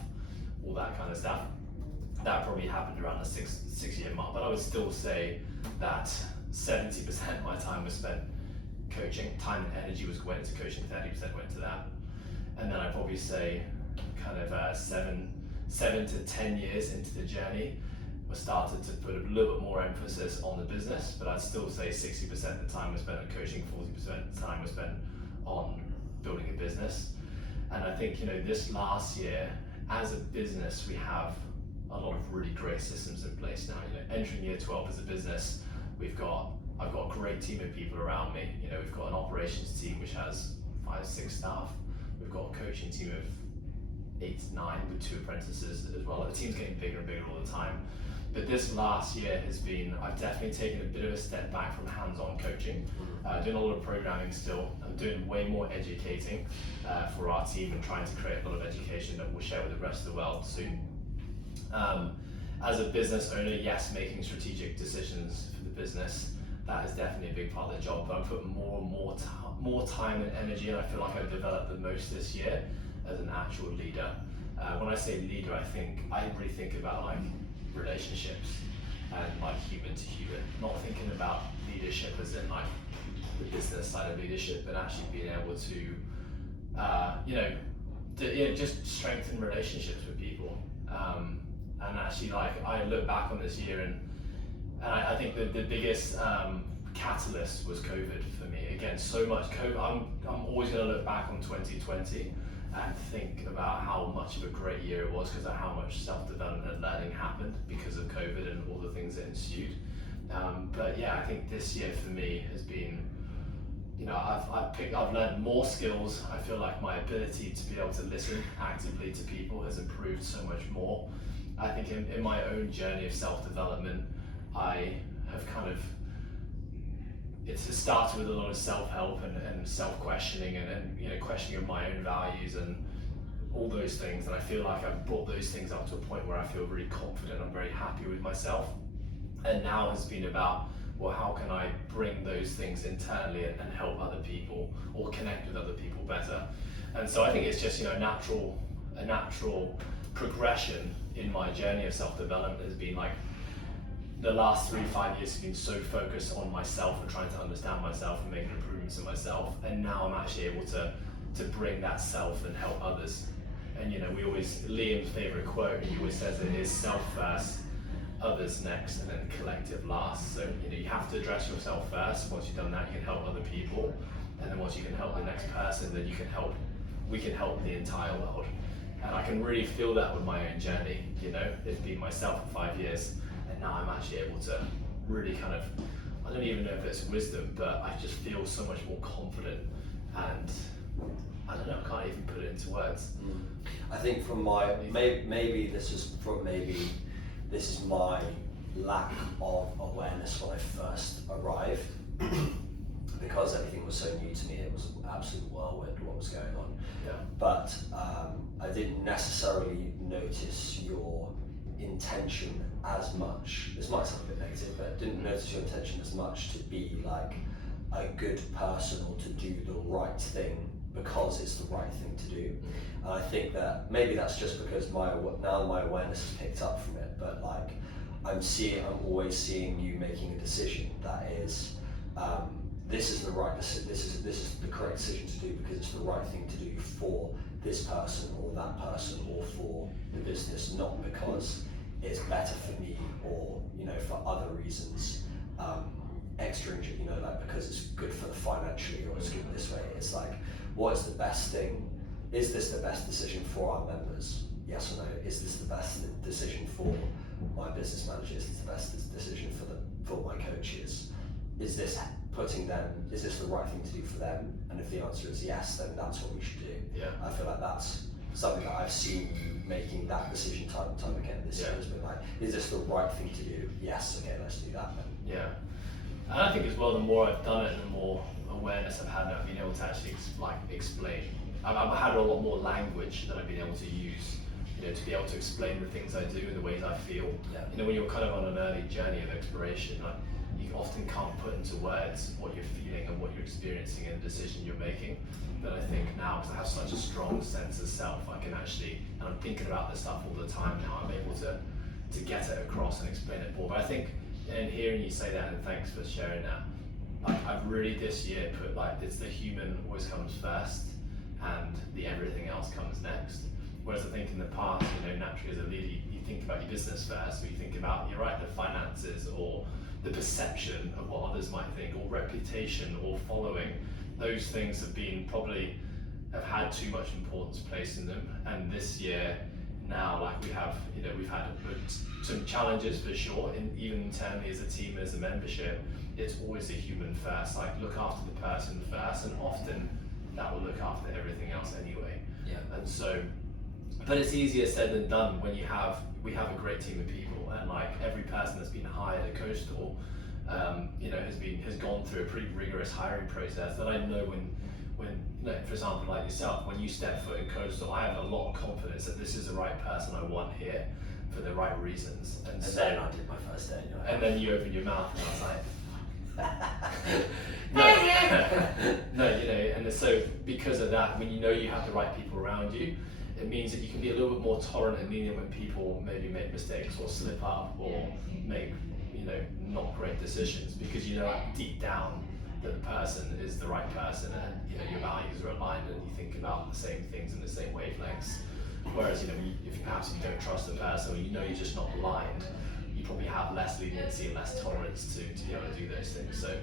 all that kind of stuff. That probably happened around the six year mark, but I would still say that 70% of my time was spent coaching. Time and energy was going into coaching, 30% went to that. And then I'd probably say kind of 7 to 10 years into the journey, I started to put a little bit more emphasis on the business, but I'd still say 60% of the time was spent on coaching, 40% of the time was spent on building a business. And I think, this last year, as a business, we have a lot of really great systems in place now. Entering year 12 as a business, I've got a great team of people around me. We've got an operations team which has 5, 6 staff. We've got a coaching team of 8, 9 with 2 apprentices as well. The team's getting bigger and bigger all the time. But this last year I've definitely taken a bit of a step back from hands-on coaching, doing a lot of programming still. I'm doing way more educating for our team and trying to create a lot of education that we'll share with the rest of the world soon. As a business owner, yes, making strategic decisions for the business, that is definitely a big part of the job, but I'm putting more time and energy, and I feel like I've developed the most this year as an actual leader. When I say leader, I really think about like relationships and like human to human, not thinking about leadership as in like the business side of leadership, but actually being able to just strengthen relationships with people. And actually, like, I look back on this year and I think that the biggest catalyst was COVID for me. Again, so much COVID. I'm always going to look back on 2020 and think about how much of a great year it was because of how much self-development and learning happened because of COVID and all the things that ensued. But yeah, I think this year for me has been, I've learned more skills. I feel like my ability to be able to listen actively to people has improved so much more. I think in my own journey of self-development, I have it's started with a lot of self-help and self-questioning and questioning of my own values and all those things. And I feel like I've brought those things up to a point where I feel really confident. I'm very happy with myself. And now has been about, well, how can I bring those things internally and help other people or connect with other people better? And so I think it's just a natural progression in my journey of self-development has been like the last 3-5 years have been so focused on myself and trying to understand myself and making improvements in myself, and now I'm actually able to bring that self and help others. And Liam's favorite quote, he always says it is self first, others next, and then collective last. So you have to address yourself first. Once you've done that, you can help other people, and then once you can help the next person, then we can help the entire world. And I can really feel that with my own journey. It's been myself for 5 years, and now I'm actually able to really I don't even know if it's wisdom, but I just feel so much more confident, and I don't know, I can't even put it into words. I think from maybe this is from maybe this is my lack of awareness when I first arrived. Because everything was so new to me, it was an absolute whirlwind what was going on. Yeah. But I didn't necessarily notice your intention as much. This might sound a bit negative, but didn't notice your intention as much to be like a good person or to do the right thing because it's the right thing to do. And I think that maybe that's just because now my awareness has picked up from it, but like I'm always seeing you making a decision that is, this is the right decision. This is the correct decision to do because it's the right thing to do for this person or that person or for the business, not because it's better for me or for other reasons, extra, like because it's good for the financially or it's good this way. It's like, what is the best thing? Is this the best decision for our members? Yes or no? Is this the best decision for my business managers? Is this the best decision for my coaches? Is this the right thing to do for them? And if the answer is yes, then that's what we should do. Yeah. I feel like that's something that I've seen you making that decision time and time again this year has been like, is this the right thing to do? Yes, okay, let's do that then. Yeah. And I think as well, the more I've done it, the more awareness I've had, and I've been able to actually explain. I've had a lot more language that I've been able to use, to be able to explain the things I do and the ways I feel. Yeah. When you're kind of on an early journey of exploration, you often can't put into words what you're feeling and what you're experiencing and the decision you're making. But I think now, because I have such a strong sense of self, I can actually, and I'm thinking about this stuff all the time now, I'm able to get it across and explain it more. But I think, and hearing you say that, and thanks for sharing that, I've really this year put it's the human always comes first and the everything else comes next. Whereas I think in the past, naturally as a leader, you think about your business first, or you think about, the finances or the perception of what others might think, or reputation or following. Those things have had too much importance placed in them. And this year now, we've had some challenges for sure, even internally as a team, as a membership. It's always a human first, look after the person first, and often that will look after everything else anyway. Yeah. And so, but it's easier said than done when we have a great team of people, and every person that's been hired at Coastal, has gone through a pretty rigorous hiring process. That I know when for example, like yourself, when you step foot in Coastal, I have a lot of confidence that this is the right person I want here for the right reasons. And so, then I did my first day. And then you open your mouth, and I was like. No, and so because of that, when you have the right people around you, it means that you can be a little bit more tolerant and lenient when people maybe make mistakes or slip up or make not great decisions, because deep down that the person is the right person, and your values are aligned and you think about the same things in the same wavelengths. Whereas if perhaps you don't trust the person, or you're just not aligned, you probably have less leniency and less tolerance to be able to do those things. So,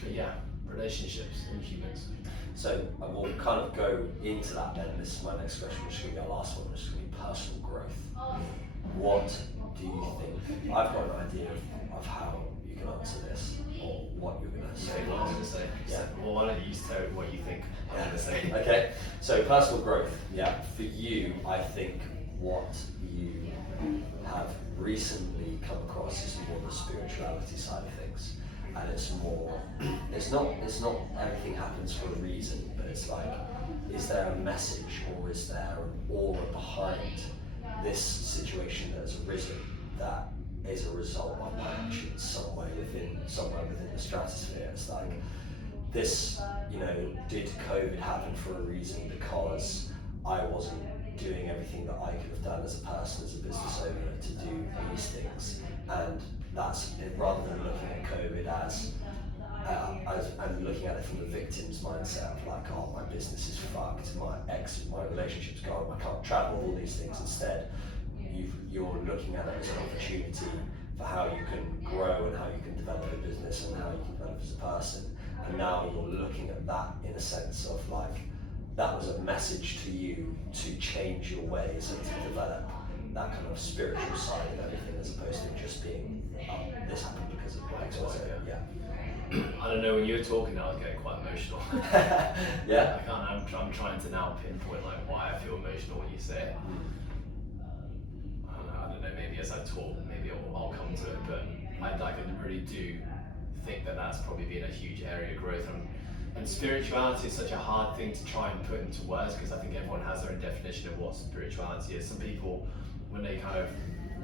but yeah, relationships and humans. So we'll kind of go into that then. This is my next question, which is going to be our last one, which is going to be personal growth. What do you think? I've got an idea of how you can answer this, or what you're going to say. What I'm going to say. Yeah. Well, why don't you tell what you think I'm going to say? Okay. So personal growth. Yeah. For you, I think what you have recently come across is more the spirituality side of things, and it's not everything happens for a reason, but it's is there a message, or is there an aura behind this situation that has arisen that is a result of my actions somewhere within the stratosphere? It's this, did COVID happen for a reason because I wasn't doing everything that I could have done as a person, as a business owner, to do these things? And that's rather than looking at COVID as I'm looking at it from the victim's mindset of oh, my business is fucked, my relationship's gone, I can't travel, all these things. Instead, you're looking at it as an opportunity for how you can grow and how you can develop a business and how you can develop as a person. And now you're looking at that in a sense of that was a message to you to change your ways and to develop that kind of spiritual side of everything, as opposed to just being this happened because of X, Y, Z. Yeah. I don't know, when you were talking, I was getting quite emotional. Yeah. I'm trying to now pinpoint why I feel emotional when you say it. I don't know, maybe maybe as I talk, maybe I'll come to it, but I really do think that that's probably been a huge area of growth. And spirituality is such a hard thing to try and put into words, because I think everyone has their own definition of what spirituality is. Some people, when they kind of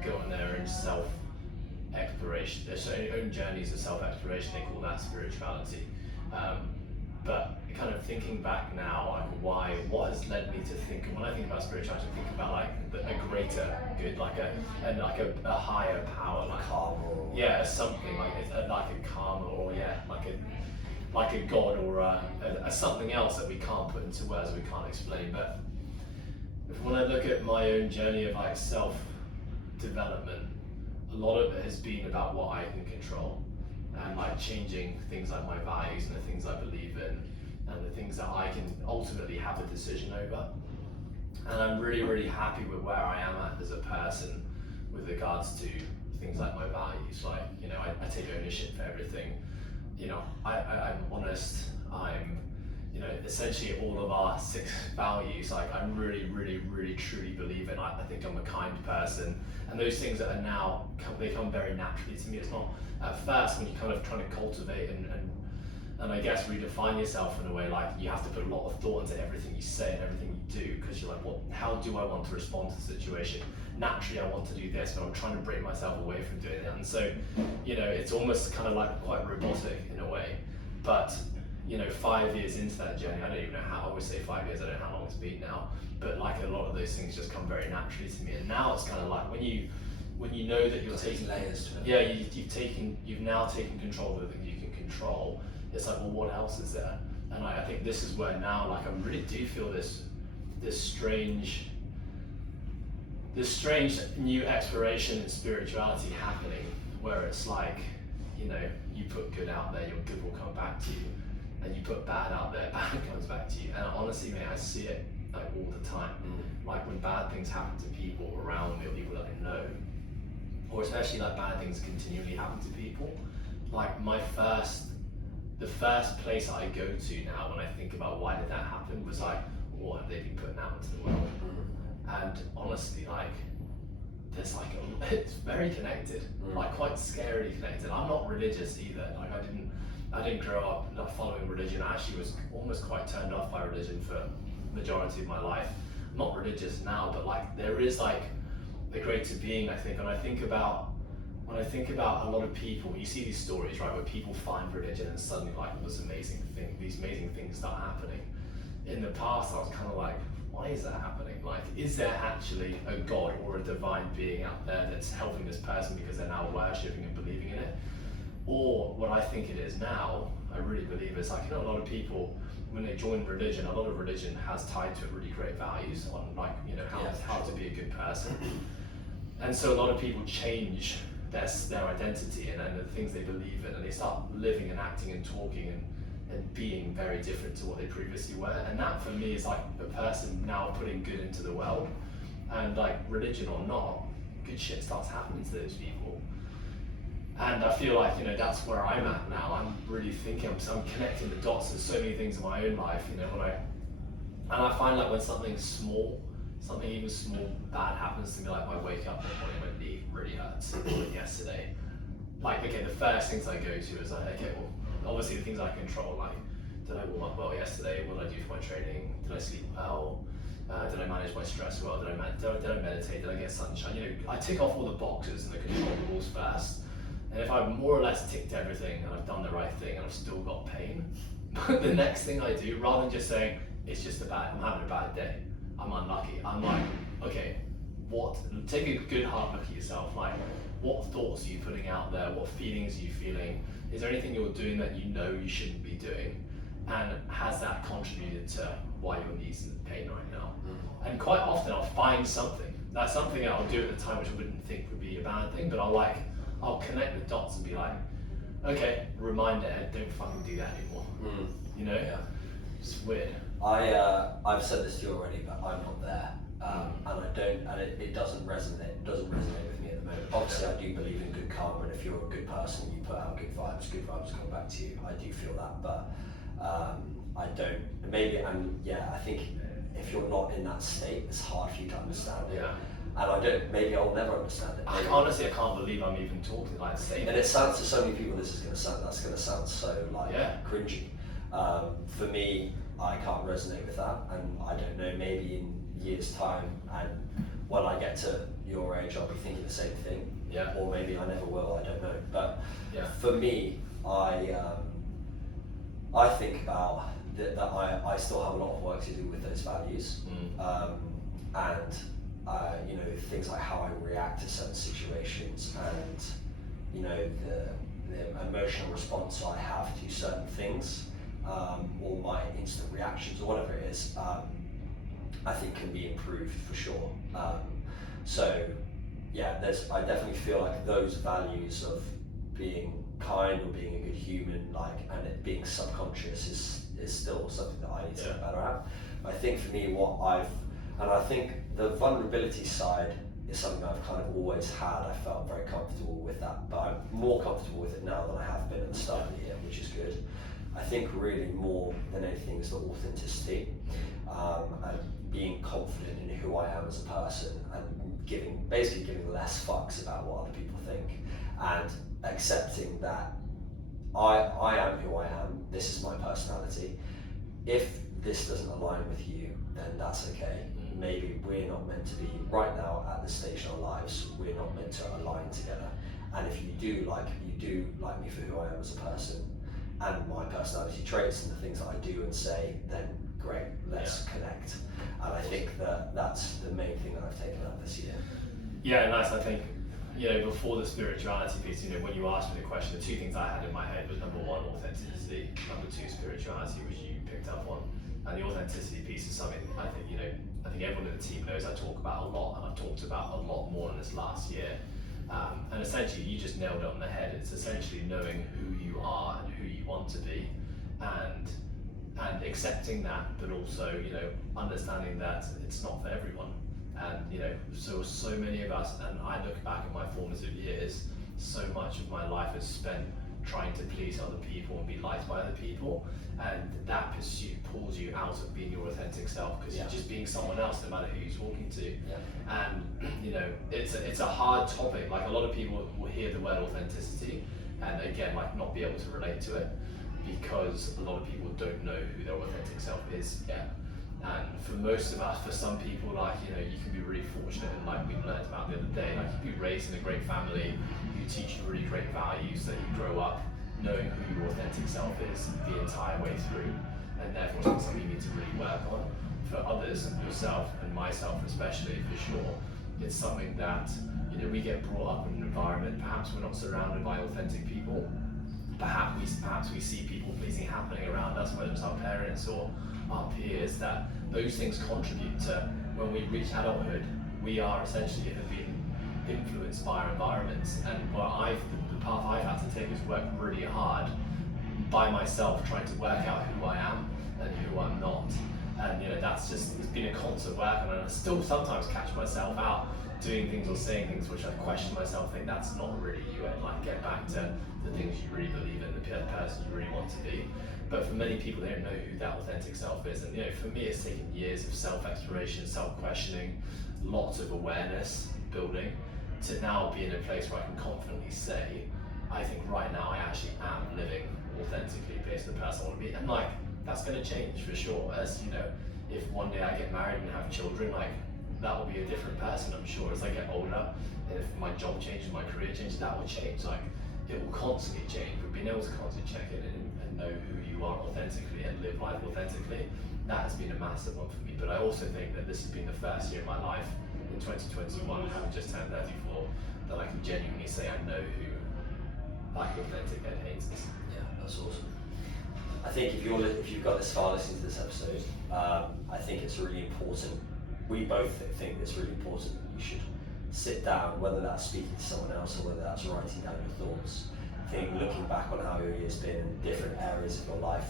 go on their own self-exploration, their own journeys of self-exploration, they call that spirituality. But kind of thinking back now, like what has led me to think, when I think about spirituality, I think about like a greater good, like a higher power, like Karma. yeah, something like a karma, or yeah, like a god, or a something else that we can't put into words, we can't explain. But when I look at my own journey of like self-development, a lot of it has been about what I can control, and like changing things like my values and the things I believe in, and the things that I can ultimately have a decision over. And I'm really, really happy with where I am at as a person with regards to things like my values. Like, you know, I take ownership for everything. You know, I'm honest, I'm, you know, essentially all of our 6 values, like I'm really, really, really truly believe in. I think I'm a kind person, and those things that are now, they come very naturally to me. It's not at first, when you're kind of trying to cultivate and I guess redefine yourself in a way, like you have to put a lot of thought into everything you say and everything you do, because you're like, well, how do I want to respond to the situation? Naturally, I want to do this, but I'm trying to break myself away from doing it. And so, you know, it's almost kind of like quite robotic in a way. But, you know, 5 years into that journey, I don't even know how, I always say 5 years, I don't know how long it's been now, but like a lot of those things just come very naturally to me. And now it's kind of like when you know that you're taking layers to it. Yeah, you've now taken control of the things you can control. It's like, well, what else is there? And I think this is where now, like, I really do feel this strange new exploration in spirituality happening, where it's like, you know, you put good out there, your good will come back to you, and you put bad out there, bad comes back to you. And honestly, mate, I see it like all the time. Like when bad things happen to people around me, or people that I know, or especially like bad things continually happen to people, like the first place I go to now when I think about why did that happen was like, what have they been putting out into the world? And honestly, like, there's like, it's very connected, like quite scarily connected. I'm not religious either. Like I didn't grow up not following religion. I actually was almost quite turned off by religion for the majority of my life. I'm not religious now, but like there is like the greater being, I think. And when I think about a lot of people, you see these stories, right, where people find religion and suddenly like these amazing things start happening. In the past, I was kind of like, why is that happening? Like, is there actually a God or a divine being out there that's helping this person because they're now worshipping and believing in it? Or what I think it is now, I really believe it's like, you know, a lot of people, when they join religion, a lot of religion has tied to it really great values on like, you know, how to be a good person. And so a lot of people change their identity and the things they believe in, and they start living and acting and talking and being very different to what they previously were. And that for me is like a person now putting good into the world, and like religion or not, good shit starts happening to those people. And I feel like, you know, that's where I'm at now. I'm really thinking, I'm connecting the dots. There's so many things in my own life, you know, and I find like when something even small bad happens to me, like I wake up in the morning, my knee really hurts, like yesterday. Like, okay, the first things I go to is like, okay, well, obviously the things I control, like, did I warm up well yesterday? What did I do for my training? Did I sleep well? Did I manage my stress well? Did I meditate? Did I get sunshine? You know, I tick off all the boxes and the controllables first. And if I've more or less ticked everything and I've done the right thing and I've still got pain, the next thing I do, rather than just saying, it's just I'm having a bad day, I'm unlucky, I'm like, okay, take a good hard look at yourself. Like, what thoughts are you putting out there? What feelings are you feeling? Is there anything you're doing that you know you shouldn't be doing? And has that contributed to why your knee's in pain right now? And quite often I'll find something. That's something that I'll do at the time which I wouldn't think would be a bad thing, but I'll connect the dots and be like, okay, reminder, Ed, don't fucking do that anymore. You know? Yeah. It's weird. I've said this to you already, but I'm not there. And it doesn't resonate. It doesn't resonate with me at the moment. Obviously, I do believe in good karma, and if you're a good person, you put out good vibes come back to you. I do feel that, but I don't. Maybe I think if you're not in that state, it's hard for you to understand it. Yeah. and maybe I'll never understand it. I can't believe I'm even talking like saying And it sounds to so many people, that's going to sound so like cringy. For me, I can't resonate with that, and I don't know, maybe in years' time, and when I get to your age, I'll be thinking the same thing. Yeah. Or maybe I never will. I don't know. But yeah. For me, I think about that I still have a lot of work to do with those values, and you know, things like how I react to certain situations, and you know, the emotional response I have to certain things, or my instant reactions or whatever it is, I think can be improved for sure. So yeah, I definitely feel like those values of being kind or being a good human, like, and it being subconscious is still something that I need to get better at. I think for me, I think the vulnerability side is something I've kind of always had. I felt very comfortable with that, but I'm more comfortable with it now than I have been at the start of the year, which is good. I think really more than anything is the authenticity, and being confident in who I am as a person, and basically giving less fucks about what other people think, and accepting that I am who I am, this is my personality. If this doesn't align with you, then that's okay. Maybe we're not meant to be, right now at this stage in our lives, we're not meant to align together. And if you do like me for who I am as a person, and my personality traits and the things that I do and say, then great, let's connect. And I think that's the main thing that I've taken up this year. Yeah, nice. I think, you know, before the spirituality piece, you know, when you asked me the question, the two things I had in my head was number one, authenticity, number two, spirituality, which you picked up on. And the authenticity piece is something I think, you know, I think everyone in the team knows I talk about a lot, and I've talked about a lot more in this last year. And essentially, you just nailed it on the head. It's essentially knowing who you are and who you want to be, and accepting that, but also, you know, understanding that it's not for everyone. And you know, so many of us, and I look back at my formative years, so much of my life is spent trying to please other people and be liked by other people, and that pursuit pulls you out of being your authentic self, because you're just being someone else no matter who you're talking to. And you know, it's a hard topic. Like, a lot of people will hear the word authenticity and again, like, not be able to relate to it, because a lot of people don't know who their authentic self is yet. And for most of us, for some people, like, you know, you can be really fortunate, and like we learned about the other day, like, you can be raised in a great family who teach you really great values, that you grow up knowing who your authentic self is the entire way through, and therefore it's something you need to really work on. For others, and yourself and myself especially, for sure, it's something that, you know, we get brought up in an environment, perhaps we're not surrounded by authentic people, perhaps we see people pleasing happening around us, whether it's our parents or our peers, that those things contribute to, when we reach adulthood, we are essentially have been influenced by our environments. And the path I've had to take is work really hard by myself, trying to work out who I am and who I'm not. And you know, it's been a constant work, and I still sometimes catch myself out doing things or saying things which I question myself, think that's not really you, and like, get back to the things you really believe in, the person you really want to be. But for many people, they don't know who that authentic self is. And you know, for me, it's taken years of self-exploration, self-questioning, lots of awareness building, to now be in a place where I can confidently say, I think right now I actually am living authentically based on the person I want to be. And like, that's going to change for sure. As you know, if one day I get married and have children, like, that will be a different person, I'm sure, as I get older. And if my job changes, my career changes, that will change. Like, it will constantly change, but being able to constantly check in and know who you are authentically and live life authentically, that has been a massive one for me. But I also think that this has been the first year of my life, in 2021, having just turned 34, that I can genuinely say I know who like authentic Ed Haynes is. Yeah, that's awesome. I think if you've got this far listening to this episode, I think it's really important. We both think it's really important that you should sit down, whether that's speaking to someone else or whether that's writing down your thoughts. Looking back on how your year's been in different areas of your life,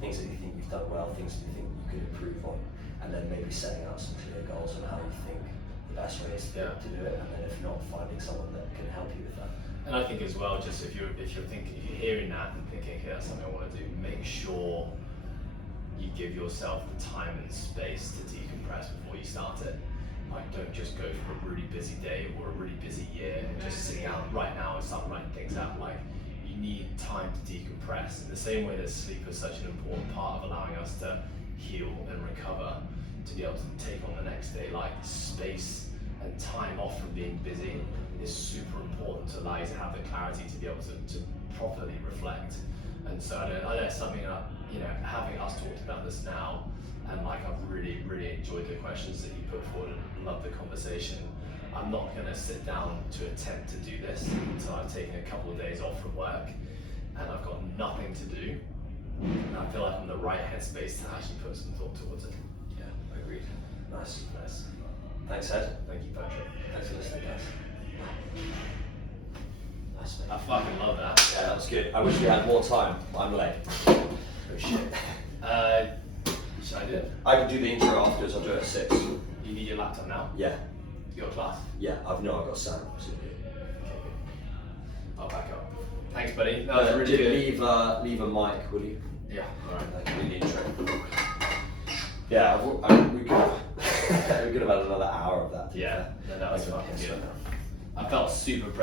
things that you think you've done well, things that you think you could improve on, and then maybe setting out some clear goals on how you think the best way is to do it, and then if not, finding someone that can help you with that. And I think as well, just if you're hearing that and thinking, okay, that's something I want to do, make sure you give yourself the time and space to decompress before you start it. Like, don't just go for a really busy day or a really busy year and just sit down right now and start writing things out. Like, you need time to decompress. In the same way that sleep is such an important part of allowing us to heal and recover, to be able to take on the next day, like space and time off from being busy is super important to allow you to have the clarity to be able to properly reflect. And so I know it's something that, you know, having us talked about this now, and like I've really enjoyed the questions that you put forward and loved the conversation. I'm not going to sit down to attempt to do this until I've taken a couple of days off from work and I've got nothing to do. And I feel like I'm in the right headspace to actually put some thought towards it. Yeah, agreed. Nice. Thanks, Ed. Thank you, Patrick. Thanks for listening, guys. Nice, mate. I fucking love that. Yeah, that was good. I wish we had more time. I'm late. Oh shit. Should I do it? I can do the intro afterwards. I'll do it at 6. You need your laptop now? Yeah. Your class? Yeah, I've got Sam. So. Okay, good. I'll back up. Thanks, buddy. That was really good. Leave a mic, will you? Yeah, alright. That can be the intro. Yeah, we could have had another hour of that. Yeah, no, that was fucking Yeah, good. I felt super present.